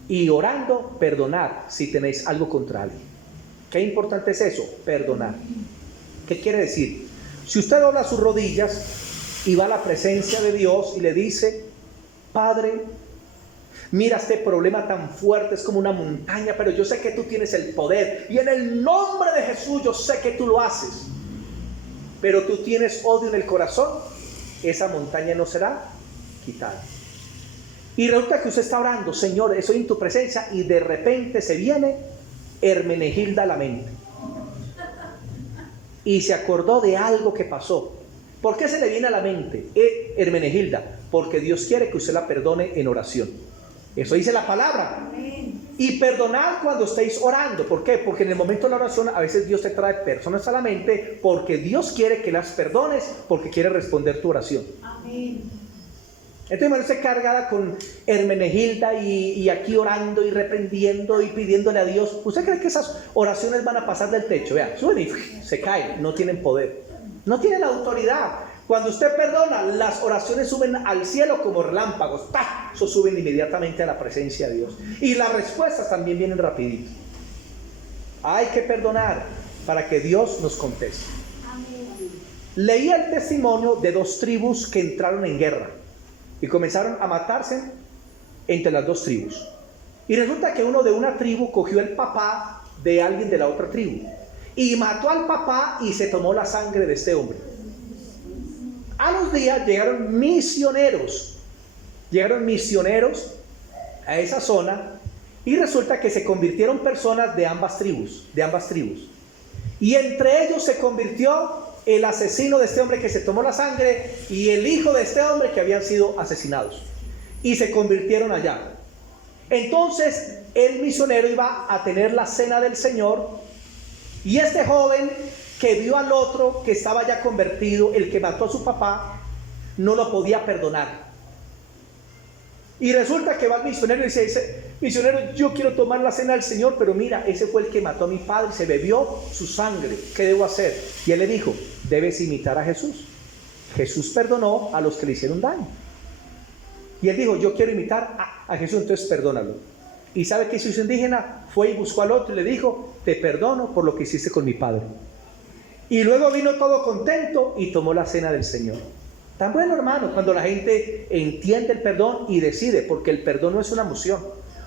y orando, perdonad si tenéis algo contra alguien. ¿Qué importante es eso? Perdonar. ¿Qué quiere decir? Si usted dobla sus rodillas y va a la presencia de Dios y le dice, Padre, mira este problema tan fuerte, es como una montaña, pero yo sé que tú tienes el poder y en el nombre de Jesús yo sé que tú lo haces, pero tú tienes odio en el corazón, esa montaña no será quitada. Y resulta que usted está orando, Señor, estoy en tu presencia, y de repente se viene Hermenegilda a la mente. Y se acordó de algo que pasó. ¿Por qué se le viene a la mente Hermenegilda? Porque Dios quiere que usted la perdone en oración. Eso dice la palabra. Y perdonad cuando estéis orando. ¿Por qué? Porque en el momento de la oración a veces Dios te trae personas a la mente, porque Dios quiere que las perdones, porque quiere responder tu oración. Amén. Entonces María se cargada con Hermenegilda y aquí orando y reprendiendo y pidiéndole a Dios. ¿Usted cree que esas oraciones van a pasar del techo? Vea, suben y se caen, no tienen poder, no tienen autoridad. Cuando usted perdona, las oraciones suben al cielo como relámpagos. ¡Pah! Eso suben inmediatamente a la presencia de Dios. Y las respuestas también vienen rapidito. Hay que perdonar para que Dios nos conteste. Leí el testimonio de dos tribus que entraron en guerra y comenzaron a matarse entre las dos tribus. Y resulta que uno de una tribu cogió el papá de alguien de la otra tribu y mató al papá y se tomó la sangre de este hombre. A los días llegaron misioneros a esa zona, y resulta que se convirtieron personas de ambas tribus. Y entre ellos se convirtió el asesino de este hombre que se tomó la sangre y el hijo de este hombre que habían sido asesinados. Y se convirtieron allá. Entonces el misionero iba a tener la cena del Señor, y este joven que vio al otro que estaba ya convertido, el que mató a su papá, no lo podía perdonar. Y resulta que va el misionero y dice: misionero, yo quiero tomar la cena del Señor, pero mira, ese fue el que mató a mi padre, se bebió su sangre, ¿qué debo hacer? Y él le dijo: debes imitar a Jesús. Jesús perdonó a los que le hicieron daño. Y él dijo: yo quiero imitar a Jesús, entonces perdónalo. ¿Y sabe qué hizo ese indígena? Fue y buscó al otro y le dijo: te perdono por lo que hiciste con mi padre. Y luego vino todo contento y tomó la cena del Señor. Tan bueno, hermano, cuando la gente entiende el perdón y decide, porque el perdón no es una emoción,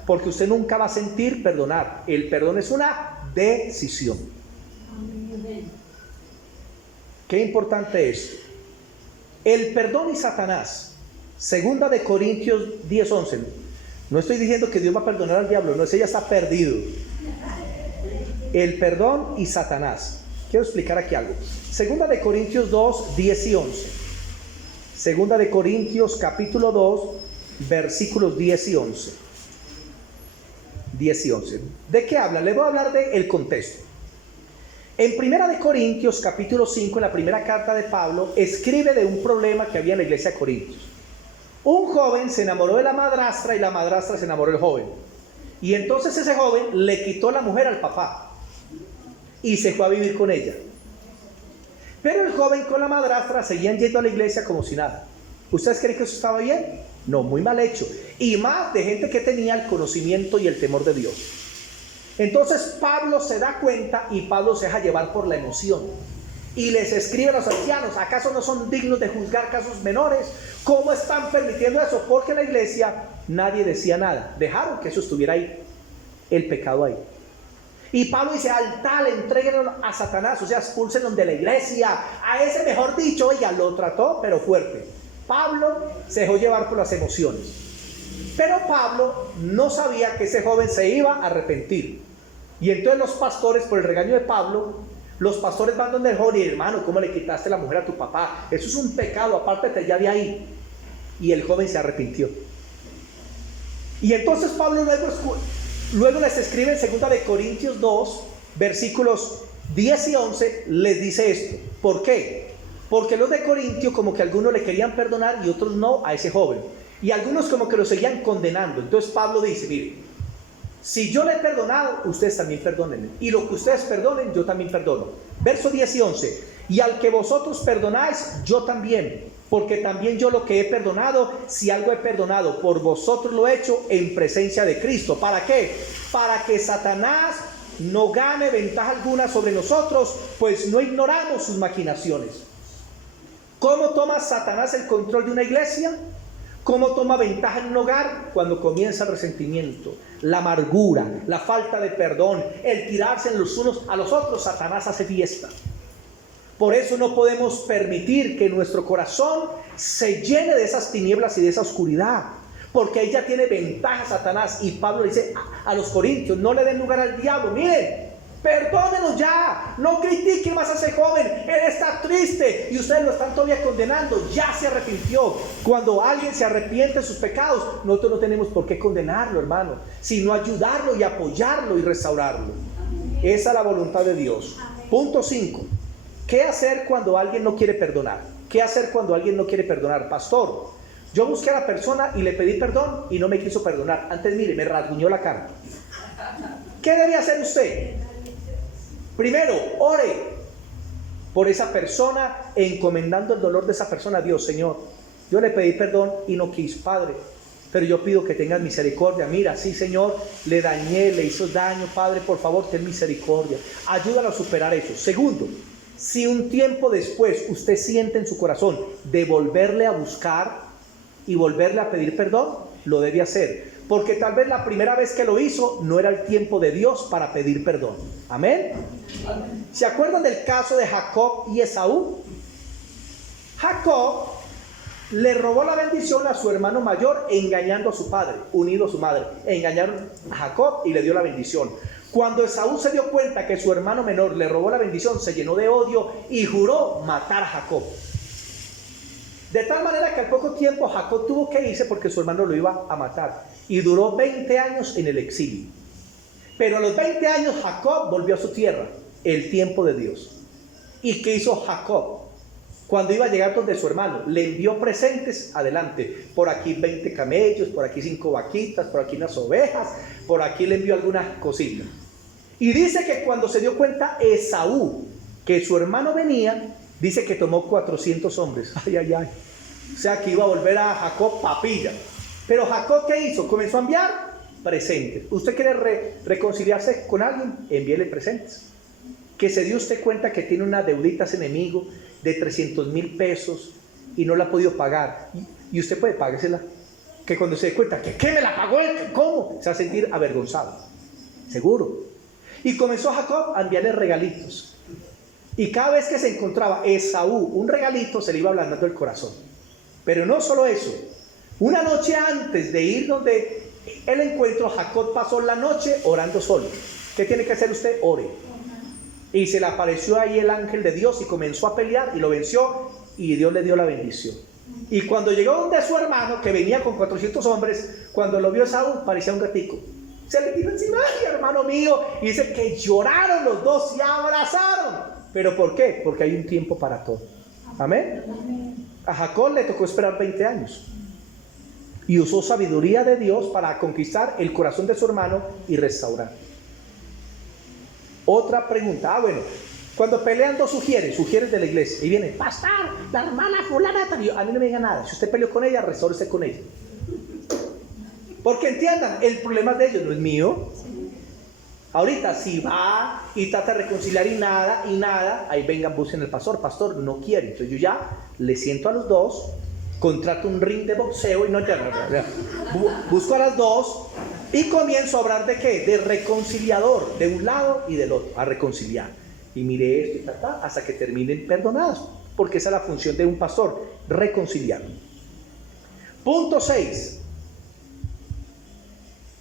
porque usted nunca va a sentir perdonar. El perdón es una decisión. Qué importante es el perdón y Satanás. Segunda de Corintios 10:11. No estoy diciendo que Dios va a perdonar al diablo, no, ese ya está perdido. El perdón y Satanás. Quiero explicar aquí algo. Segunda de Corintios 2, 10 y 11. Segunda de Corintios capítulo 2, versículos 10 y 11. 10 y 11. ¿De qué habla? Le voy a hablar del contexto. En Primera de Corintios capítulo 5, en la primera carta de Pablo, escribe de un problema que había en la iglesia de Corintios. Un joven se enamoró de la madrastra y la madrastra se enamoró del joven. Y entonces ese joven le quitó la mujer al papá y se fue a vivir con ella. Pero el joven con la madrastra seguían yendo a la iglesia como si nada. ¿Ustedes creen que eso estaba bien? No, muy mal hecho. Y más de gente que tenía el conocimiento y el temor de Dios. Entonces Pablo se da cuenta y Pablo se deja llevar por la emoción. Y les escribe a los ancianos: ¿acaso no son dignos de juzgar casos menores? ¿Cómo están permitiendo eso? Porque en la iglesia nadie decía nada. Dejaron que eso estuviera ahí, el pecado ahí. Y Pablo dice: al tal entréguenlo a Satanás, o sea, expúlsenlo de la iglesia. A ese, mejor dicho, oiga, lo trató pero fuerte. Pablo se dejó llevar por las emociones. Pero Pablo no sabía que ese joven se iba a arrepentir. Y entonces los pastores, por el regaño de Pablo, los pastores van donde el joven: y hermano, ¿cómo le quitaste la mujer a tu papá? Eso es un pecado, apártate ya de ahí. Y el joven se arrepintió. Y entonces Pablo luego les escribe en 2 de Corintios 2, versículos 10 y 11, les dice esto. ¿Por qué? Porque los de Corintio como que algunos le querían perdonar y otros no a ese joven. Y algunos como que lo seguían condenando. Entonces Pablo dice: mire, si yo le he perdonado, ustedes también perdónenme. Y lo que ustedes perdonen, yo también perdono. Verso 10 y 11. Y al que vosotros perdonáis, yo también. Porque también yo lo que he perdonado, si algo he perdonado, por vosotros lo he hecho en presencia de Cristo. ¿Para qué? Para que Satanás no gane ventaja alguna sobre nosotros, pues no ignoramos sus maquinaciones. ¿Cómo toma Satanás el control de una iglesia? ¿Cómo toma ventaja en un hogar? Cuando comienza el resentimiento, la amargura, la falta de perdón, el tirarse en los unos a los otros. Satanás hace fiesta. Por eso no podemos permitir que nuestro corazón se llene de esas tinieblas y de esa oscuridad. porque ella tiene ventaja, Satanás. Y Pablo le dice a los corintios: no le den lugar al diablo, miren, perdónenos ya, no critiquen más a ese joven, él está triste y ustedes lo están todavía condenando, ya se arrepintió. Cuando alguien se arrepiente de sus pecados, nosotros no tenemos por qué condenarlo, hermano, sino ayudarlo y apoyarlo y restaurarlo. Esa es la voluntad de Dios. Punto 5. ¿Qué hacer cuando alguien no quiere perdonar? ¿Qué hacer cuando alguien no quiere perdonar? Pastor, yo busqué a la persona y le pedí perdón y no me quiso perdonar. Antes, mire, me rasguñó la cara. ¿Qué debe hacer usted? Primero, ore por esa persona, encomendando el dolor de esa persona a Dios. Señor, yo le pedí perdón y no quiso, Padre, pero yo pido que tengas misericordia. Mira, sí, Señor, le dañé, le hizo daño, Padre, por favor, ten misericordia. Ayúdalo a superar eso. Segundo, si un tiempo después usted siente en su corazón de volverle a buscar y volverle a pedir perdón, lo debe hacer, porque tal vez la primera vez que lo hizo no era el tiempo de Dios para pedir perdón. Amén. ¿Se acuerdan del caso de Jacob y Esaú? Jacob le robó la bendición a su hermano mayor, engañando a su padre, unido a su madre. Engañaron a Jacob y le dio la bendición. Cuando Esaú se dio cuenta que su hermano menor le robó la bendición, se llenó de odio y juró matar a Jacob. De tal manera que al poco tiempo Jacob tuvo que irse porque su hermano lo iba a matar. Y duró 20 años en el exilio. Pero a los 20 años Jacob volvió a su tierra, el tiempo de Dios. ¿Y qué hizo Jacob? Cuando iba a llegar donde su hermano, le envió presentes adelante. Por aquí 20 camellos, por aquí 5 vaquitas, por aquí unas ovejas, por aquí le envió algunas cositas. Y dice que cuando se dio cuenta Esaú que su hermano venía, dice que tomó 400 hombres. Ay, ay, ay. O sea que iba a volver a Jacob papilla. Pero Jacob, ¿qué hizo? Comenzó a enviar presentes. ¿Usted quiere reconciliarse con alguien? Envíele presentes. Que se dio usted cuenta que tiene una deudita a ese enemigo de 300,000 pesos y no la ha podido pagar. Y usted puede pagársela. Que cuando se dé cuenta que ¿qué me la pagó él? ¿Cómo? Se va a sentir avergonzado. Seguro. Y comenzó Jacob a enviarle regalitos. Y cada vez que se encontraba Esaú un regalito, se le iba ablandando el corazón. Pero no solo eso. Una noche antes de ir donde el encuentro, Jacob pasó la noche orando solo. ¿Qué tiene que hacer usted? Ore. Y se le apareció ahí el ángel de Dios y comenzó a pelear y lo venció y Dios le dio la bendición. Y cuando llegó donde su hermano, que venía con 400 hombres, cuando lo vio Esaú, parecía un gatico. Se le tiró encima: ¡ay, hermano mío! Y dice que lloraron los dos, se abrazaron. ¿Pero por qué? Porque hay un tiempo para todo. Amén. A Jacob le tocó esperar 20 años. Y usó sabiduría de Dios para conquistar el corazón de su hermano y restaurar. Otra pregunta. Bueno, cuando pelean dos sugieres de la iglesia y viene: pastor, la hermana fulana, a mí no me diga nada. Si usted peleó con ella, restóresé con ella. Porque entiendan, el problema de ellos no es mío. Ahorita si va y trata de reconciliar y nada, ahí vengan, busquen al pastor. Pastor, no quiere. Entonces yo ya le siento a los dos, contrato un ring de boxeo y busco a las dos y comienzo a hablar de ¿qué? De reconciliador, de un lado y del otro, a reconciliar. Y mire esto y hasta que terminen perdonados, porque esa es la función de un pastor, reconciliar. Punto 6.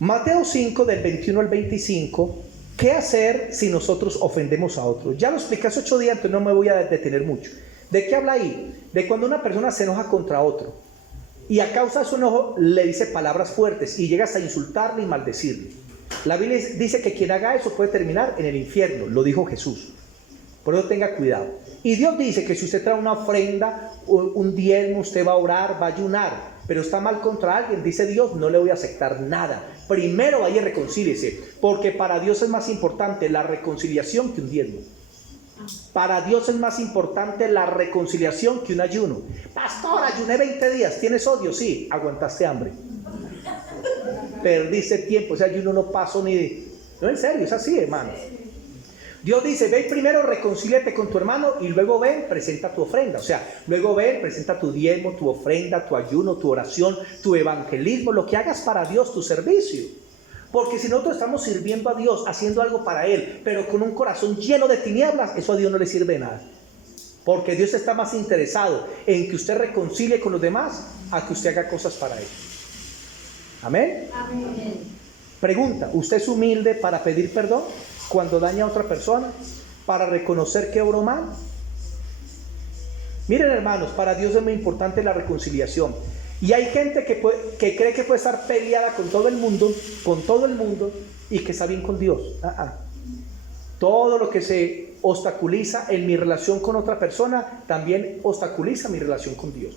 Mateo 5 del 21 al 25. ¿Qué hacer si nosotros ofendemos a otros? Ya lo expliqué hace 8 días, entonces no me voy a detener mucho. ¿De qué habla ahí? De cuando una persona se enoja contra otro y a causa de su enojo le dice palabras fuertes y llega hasta insultarle y maldecirle. La Biblia dice que quien haga eso puede terminar en el infierno, lo dijo Jesús. Por eso tenga cuidado. Y Dios dice que si usted trae una ofrenda, un diezmo, usted va a orar, va a ayunar, pero está mal contra alguien, dice Dios, no le voy a aceptar nada. Primero vaya y reconcíliese, porque para Dios es más importante la reconciliación que un diezmo. Para Dios es más importante la reconciliación que un ayuno. Pastor, ayuné 20 días, ¿tienes odio? Sí, aguantaste hambre. Perdiste tiempo, ese ayuno no pasó ni de... No, en serio, es así, hermano. Dios dice: ve primero, reconcíliate con tu hermano y luego ven, presenta tu ofrenda. O sea, luego ven, presenta tu diezmo, tu ofrenda, tu ayuno, tu oración, tu evangelismo, lo que hagas para Dios, tu servicio. Porque si nosotros estamos sirviendo a Dios, haciendo algo para Él, pero con un corazón lleno de tinieblas, eso a Dios no le sirve de nada. Porque Dios está más interesado en que usted reconcilie con los demás a que usted haga cosas para Él. Amén. Amén. Pregunta, ¿usted es humilde para pedir perdón cuando daña a otra persona? ¿Para reconocer que obró mal? Miren, hermanos, para Dios es muy importante la reconciliación. Y hay gente que cree que puede estar peleada con todo el mundo, y que está bien con Dios. Todo lo que se obstaculiza en mi relación con otra persona también obstaculiza mi relación con Dios.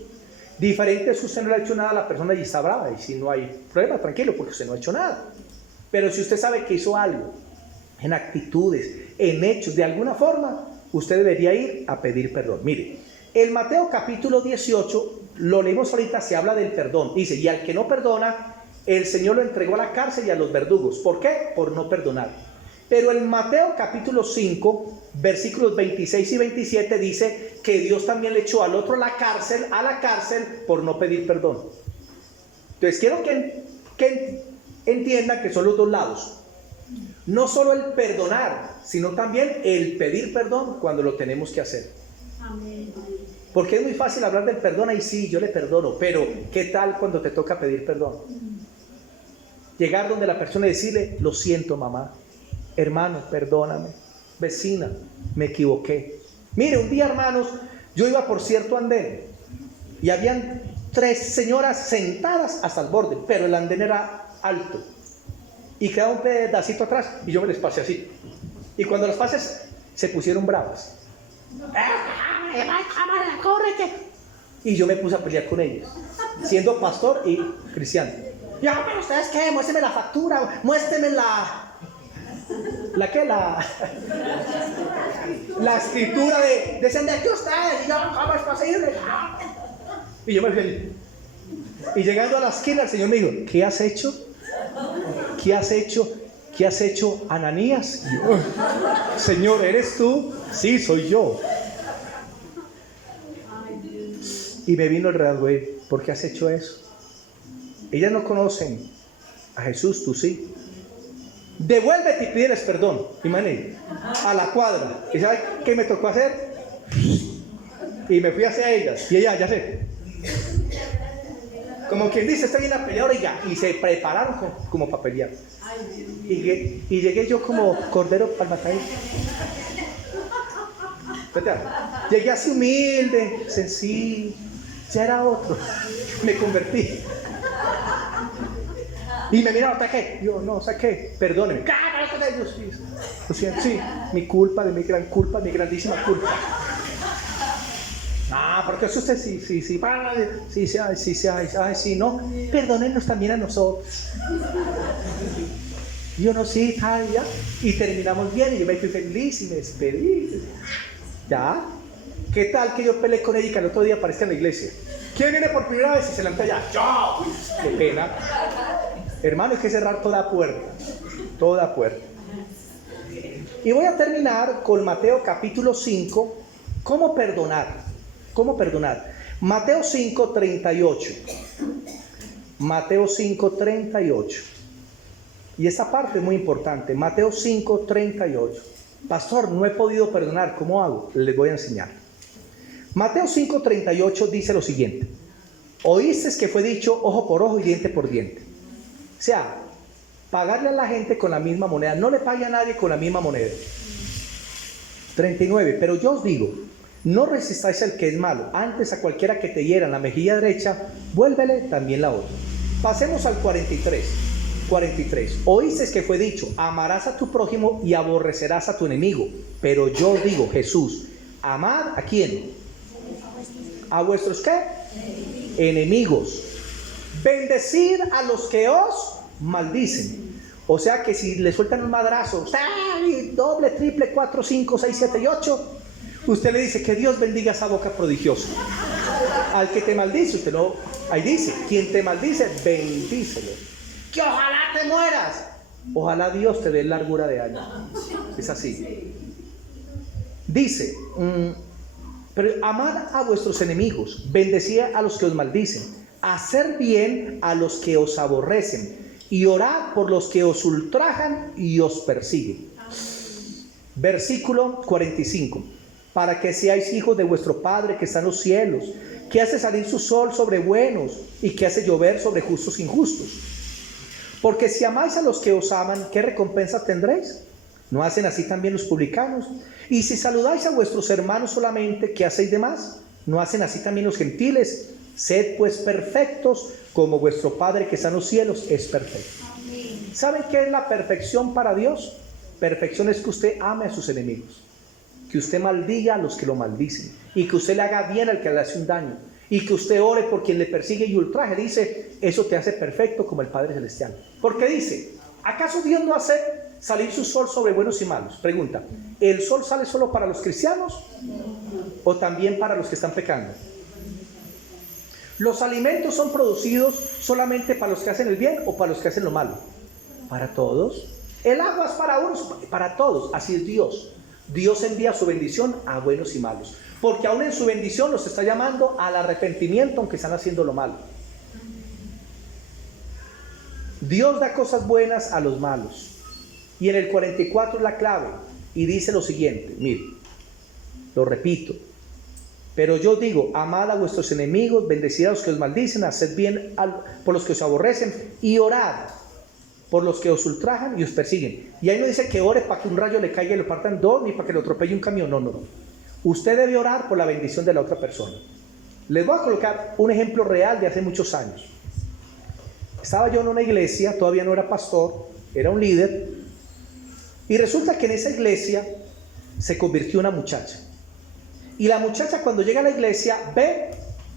Diferente es que usted no le ha hecho nada a la persona y está brava, y si no hay problema, tranquilo, porque usted no ha hecho nada. Pero si usted sabe que hizo algo, en actitudes, en hechos, de alguna forma, usted debería ir a pedir perdón. Mire, en Mateo capítulo 18, lo leímos ahorita, se habla del perdón. Dice, y al que no perdona, el Señor lo entregó a la cárcel y a los verdugos. ¿Por qué? Por no perdonar. Pero en Mateo capítulo 5, versículos 26 y 27 dice que Dios también le echó al otro a la cárcel por no pedir perdón. Entonces quiero que entiendan que son los dos lados. No solo el perdonar, sino también el pedir perdón cuando lo tenemos que hacer. Amén. Porque es muy fácil hablar del perdón, ahí sí, yo le perdono, pero ¿qué tal cuando te toca pedir perdón? Llegar donde la persona y decirle, lo siento mamá, hermano, perdóname, vecina, me equivoqué. Mire, un día, hermanos, yo iba por cierto andén y habían 3 señoras sentadas hasta el borde, pero el andén era alto y quedaba un pedacito atrás y yo me les pasé así. Y cuando las pasé se pusieron bravas. Y yo me puse a pelear con ellos, siendo pastor y cristiano. Ya, pero ustedes qué, muéstrenme la factura, muéstrenme la escritura de descender de ustedes. Y yo, ¿cómo es posible? Y yo me fui. Y llegando a la esquina, el Señor me dijo, ¿qué has hecho? ¿Qué has hecho? ¿Qué has hecho, Ananías? Y yo, Señor, ¿eres tú? Sí, soy yo. Y me vino el rasgo, ¿por qué has hecho eso? Ellas no conocen a Jesús, tú sí. Devuélvete y pídeles perdón. Imagínate, a la cuadra. ¿Y sabes qué me tocó hacer? Y me fui hacia ellas. Y ella, ya sé. Como quien dice, estoy en la peleadora y ya. Y se prepararon como para pelear. Y llegué yo como cordero para el matadero. Llegué así humilde, sencillo. Ya era otro. Me convertí. Y me miraron, ¿qué? Yo, no, ¿qué? Perdóneme. Sí, mi culpa, de mi gran culpa, mi grandísima culpa. Ah, porque eso usted sí, no. Perdónenos también a nosotros. Yo no, sí, tal, ya. Y terminamos bien y yo me fui feliz y me despedí. ¿Ya? ¿Qué tal que yo peleé con ella y que al otro día aparezca en la iglesia? ¿Quién viene por primera vez y se levanta allá? ¡Yo! ¡Qué pena! Hermano, hay que cerrar toda puerta. Toda puerta. Y voy a terminar con Mateo capítulo 5. ¿Cómo perdonar? ¿Cómo perdonar? Mateo 5, 38. Mateo 5, 38. Y esa parte es muy importante. Mateo 5, 38. Pastor, no he podido perdonar. ¿Cómo hago? Les voy a enseñar. Mateo 5, 38 dice lo siguiente. Oísteis que fue dicho ojo por ojo y diente por diente. O sea, pagarle a la gente con la misma moneda. No le pague a nadie con la misma moneda. 39. Pero yo os digo, no resistáis al que es malo. Antes a cualquiera que te hiera en la mejilla derecha, vuélvele también la otra. Pasemos al 43. 43. Oísteis que fue dicho, amarás a tu prójimo y aborrecerás a tu enemigo. Pero yo os digo, Jesús, amad ¿a quién? ¿A vuestros qué? Enemigos. Bendecid a los que os maldicen. O sea que si le sueltan un madrazo, doble, triple, 4, 5, 6, 7 y 8, usted le dice que Dios bendiga esa boca prodigiosa. Al que te maldice, usted no, ahí dice, quien te maldice, bendícelo. Que ojalá te mueras. Ojalá Dios te dé largura de años. Es así. Dice, pero amad a vuestros enemigos, bendecid a los que os maldicen, hacer bien a los que os aborrecen y orad por los que os ultrajan y os persiguen. Versículo 45. Para que seáis hijos de vuestro Padre que está en los cielos, que hace salir su sol sobre buenos y que hace llover sobre justos e injustos. Porque si amáis a los que os aman, ¿qué recompensa tendréis? ¿No hacen así también los publicanos? Y si saludáis a vuestros hermanos solamente, ¿qué hacéis de más? ¿No hacen así también los gentiles? Sed pues perfectos, como vuestro Padre que está en los cielos es perfecto. ¿Saben qué es la perfección para Dios? Perfección es que usted ame a sus enemigos, que usted maldiga a los que lo maldicen, y que usted le haga bien al que le hace un daño, y que usted ore por quien le persigue y ultraje. Dice, eso te hace perfecto como el Padre Celestial. Porque dice, ¿acaso Dios no hace salir su sol sobre buenos y malos? Pregunta, ¿el sol sale solo para los cristianos o también para los que están pecando? ¿Los alimentos son producidos solamente para los que hacen el bien o para los que hacen lo malo? Para todos. El agua es para unos, para todos. Así es Dios. Dios envía su bendición a buenos y malos, porque aún en su bendición los está llamando al arrepentimiento, aunque están haciendo lo malo. Dios da cosas buenas a los malos. Y en el 44 es la clave, y dice lo siguiente, mire, lo repito: pero yo digo, amad a vuestros enemigos, bendecid a los que os maldicen, haced bien por los que os aborrecen, y orad por los que os ultrajan y os persiguen. Y ahí no dice que ore para que un rayo le caiga y lo partan dos, ni para que lo atropelle un camión. No. Usted debe orar por la bendición de la otra persona. Les voy a colocar un ejemplo real de hace muchos años. Estaba yo en una iglesia, todavía no era pastor, era un líder, y resulta que en esa iglesia se convirtió una muchacha. Y la muchacha, cuando llega a la iglesia, ve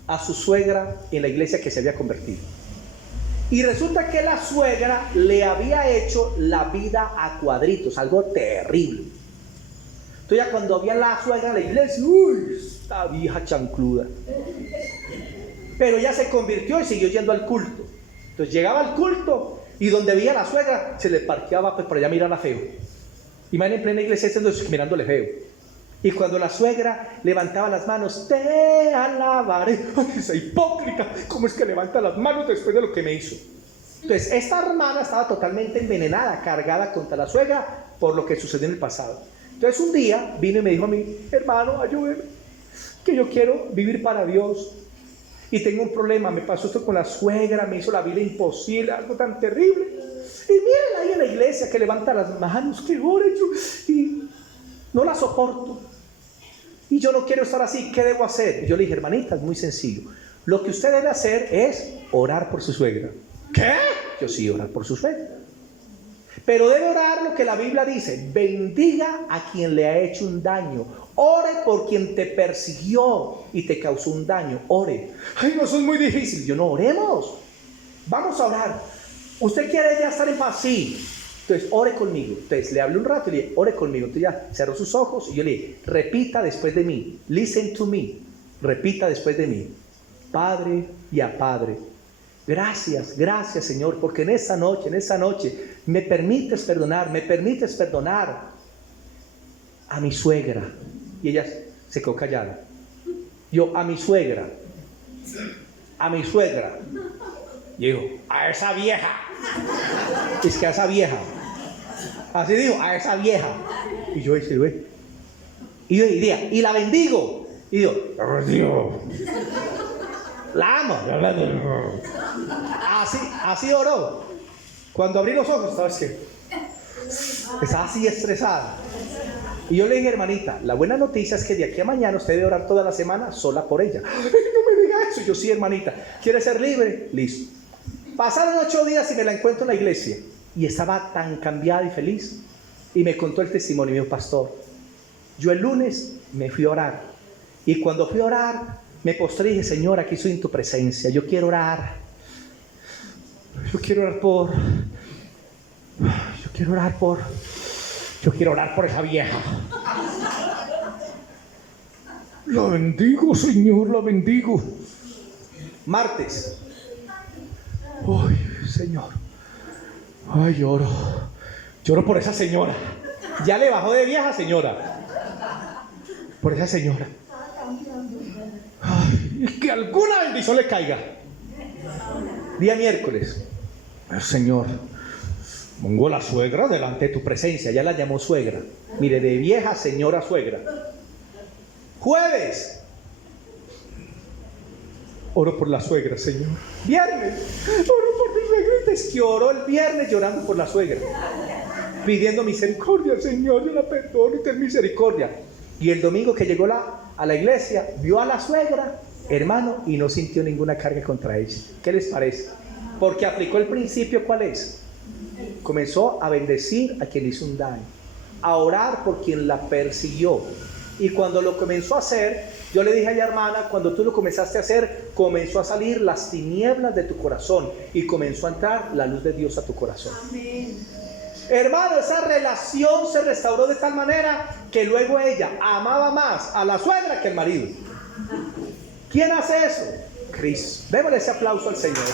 a su suegra en la iglesia que se había convertido. Y resulta que la suegra le había hecho la vida a cuadritos, algo terrible. Entonces ya cuando había la suegra en la iglesia, uy, esta vieja chancluda. Pero ya se convirtió y siguió yendo al culto. Entonces llegaba al culto y donde veía a la suegra, se le parqueaba pues por allá mirar a feo. Imagínense en plena iglesia mirándole feo. Y cuando la suegra levantaba las manos, te alabaré. ¡Ay, esa hipócrita! ¿Cómo es que levanta las manos después de lo que me hizo? Entonces, esta hermana estaba totalmente envenenada, cargada contra la suegra por lo que sucedió en el pasado. Entonces, un día vino y me dijo a mí, hermano, ayúdeme, que yo quiero vivir para Dios. Y tengo un problema, me pasó esto con la suegra, me hizo la vida imposible, algo tan terrible. Y miren ahí en la iglesia que levanta las manos, que ore yo, y no la soporto. Y yo no quiero estar así, ¿qué debo hacer? Y yo le dije, hermanita, es muy sencillo. Lo que usted debe hacer es orar por su suegra. ¿Qué? Yo sí, orar por su suegra. Pero debe orar lo que la Biblia dice: bendiga a quien le ha hecho un daño. Ore por quien te persiguió y te causó un daño. Ore. Ay, no, eso es muy difícil. Yo no, oremos. Vamos a orar. ¿Usted quiere ya estar en paz? Sí. Entonces, ore conmigo. Entonces, le hablé un rato y le dije, ore conmigo. Entonces ya cerró sus ojos y yo le dije, repita después de mí. Listen to me. Repita después de mí. Padre y a Padre. Gracias, gracias, Señor, porque en esta noche me permites perdonar a mi suegra. Y ella se quedó callada. Yo, a mi suegra. Y dijo, a esa vieja. Es que a esa vieja. Así digo, a esa vieja. Y yo dije, güey. Y yo diría, y la bendigo. Y digo, la amo. Así oró. Cuando abrí los ojos, ¿sabes qué? Estaba así estresada. Y yo le dije, hermanita, la buena noticia es que de aquí a mañana usted debe orar toda la semana sola por ella. Ay, no me diga eso. Y yo, sí, hermanita, ¿quiere ser libre? Listo. Pasaron 8 días y me la encuentro en la iglesia. Y estaba tan cambiada y feliz. Y me contó el testimonio. Y me dijo, pastor, yo el lunes me fui a orar. Y cuando fui a orar, me postré y dije, Señor, aquí estoy en tu presencia. Yo quiero orar. Yo quiero orar por esa vieja. La bendigo, Señor, la bendigo. Martes. Ay, Señor. Ay, lloro por esa señora. Ya le bajó de vieja, señora. Por esa señora. Ay, y que alguna bendición le caiga. Día miércoles. Señor, pongo la suegra delante de tu presencia. Ya la llamó suegra. Mire, de vieja señora suegra. Jueves. Oro por la suegra, Señor. Viernes, oro por mi suegra. Es que oró el viernes llorando por la suegra, pidiendo misericordia. Señor, yo la perdono, ten misericordia. Y el domingo que llegó a la iglesia, vio a la suegra, hermano, y no sintió ninguna carga contra ella. ¿Qué les parece? Porque aplicó el principio, ¿cuál es? Comenzó a bendecir a quien hizo un daño, a orar por quien la persiguió. Y cuando lo comenzó a hacer, yo le dije a ella, hermana, cuando tú lo comenzaste a hacer, comenzó a salir las tinieblas de tu corazón y comenzó a entrar la luz de Dios a tu corazón. Amén. Hermano, esa relación se restauró de tal manera que luego ella amaba más a la suegra que al marido. ¿Quién hace eso? Cristo. Démosle ese aplauso al Señor,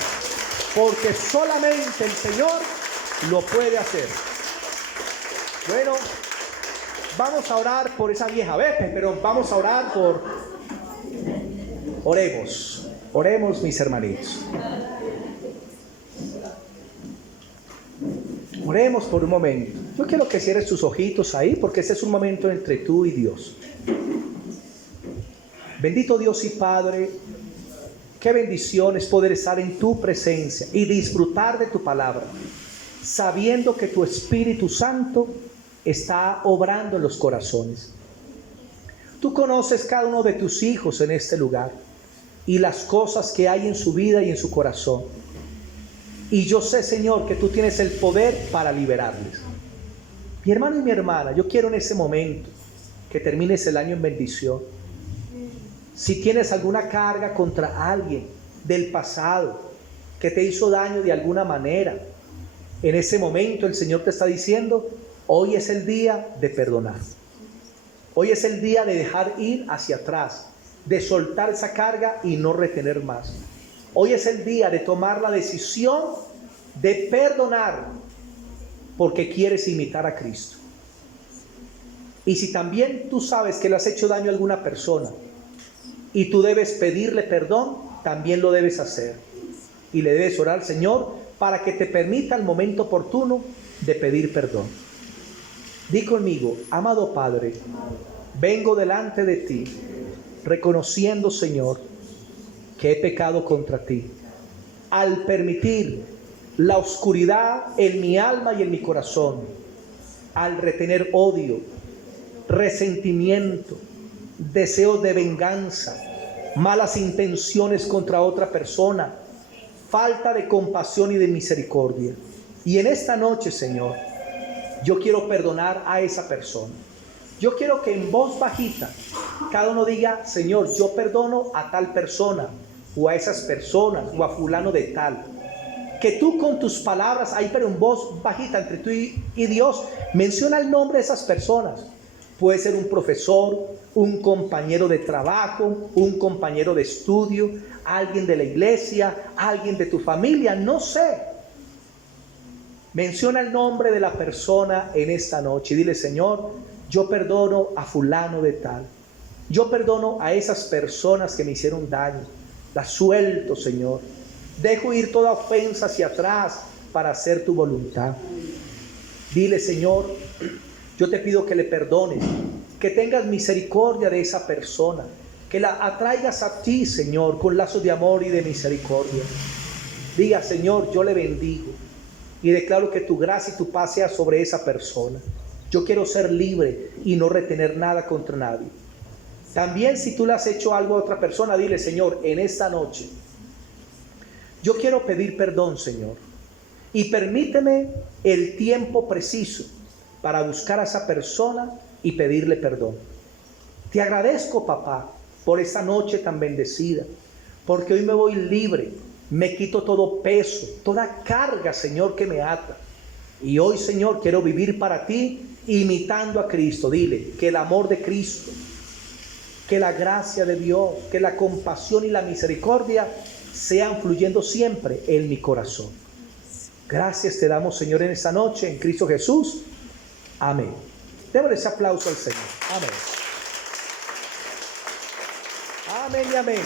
porque solamente el Señor lo puede hacer. Bueno, vamos a orar por esa vieja Bepe, pero vamos a orar por... Oremos mis hermanitos. Oremos por un momento. Yo quiero que cierres tus ojitos ahí, porque este es un momento entre tú y Dios. Bendito Dios y Padre, qué bendición es poder estar en tu presencia y disfrutar de tu palabra, sabiendo que tu Espíritu Santo está obrando en los corazones. Tú conoces cada uno de tus hijos en este lugar y las cosas que hay en su vida y en su corazón. Y yo sé, Señor, que tú tienes el poder para liberarles. Mi hermano y mi hermana, yo quiero en ese momento que termines el año en bendición. Si tienes alguna carga contra alguien del pasado que te hizo daño de alguna manera, en ese momento el Señor te está diciendo, hoy es el día de perdonar. Hoy es el día de dejar ir hacia atrás, de soltar esa carga y no retener más. Hoy es el día de tomar la decisión de perdonar, porque quieres imitar a Cristo. Y si también tú sabes que le has hecho daño a alguna persona y tú debes pedirle perdón, también lo debes hacer. Y le debes orar al Señor para que te permita el momento oportuno de pedir perdón. Di conmigo, amado Padre, vengo delante de ti, reconociendo, Señor, que he pecado contra ti, al permitir la oscuridad en mi alma y en mi corazón, al retener odio, resentimiento, deseos de venganza, malas intenciones contra otra persona, falta de compasión y de misericordia. Y en esta noche, Señor, yo quiero perdonar a esa persona. Yo quiero que en voz bajita cada uno diga, Señor, yo perdono a tal persona, o a esas personas, o a fulano de tal. Que tú con tus palabras, ahí pero en voz bajita entre tú y Dios, menciona el nombre de esas personas. Puede ser un profesor, un compañero de trabajo, un compañero de estudio, alguien de la iglesia, alguien de tu familia, no sé. Menciona el nombre de la persona en esta noche y dile, Señor, yo perdono a fulano de tal. Yo perdono a esas personas que me hicieron daño. Las suelto, Señor. Dejo ir toda ofensa hacia atrás para hacer tu voluntad. Dile, Señor, yo te pido que le perdones, que tengas misericordia de esa persona, que la atraigas a ti, Señor, con lazos de amor y de misericordia. Diga, Señor, yo le bendigo y declaro que tu gracia y tu paz sea sobre esa persona. Yo quiero ser libre y no retener nada contra nadie. También si tú le has hecho algo a otra persona, dile, Señor, en esta noche yo quiero pedir perdón, Señor, y permíteme el tiempo preciso para buscar a esa persona y pedirle perdón. Te agradezco, papá, por esta noche tan bendecida, porque hoy me voy libre, me quito todo peso, toda carga, Señor, que me ata. Y hoy, Señor, quiero vivir para ti, imitando a Cristo. Dile que el amor de Cristo, que la gracia de Dios, que la compasión y la misericordia sean fluyendo siempre en mi corazón. Gracias te damos, Señor, en esta noche, en Cristo Jesús. Amén. Démosle ese aplauso al Señor. Amén. Amén y amén.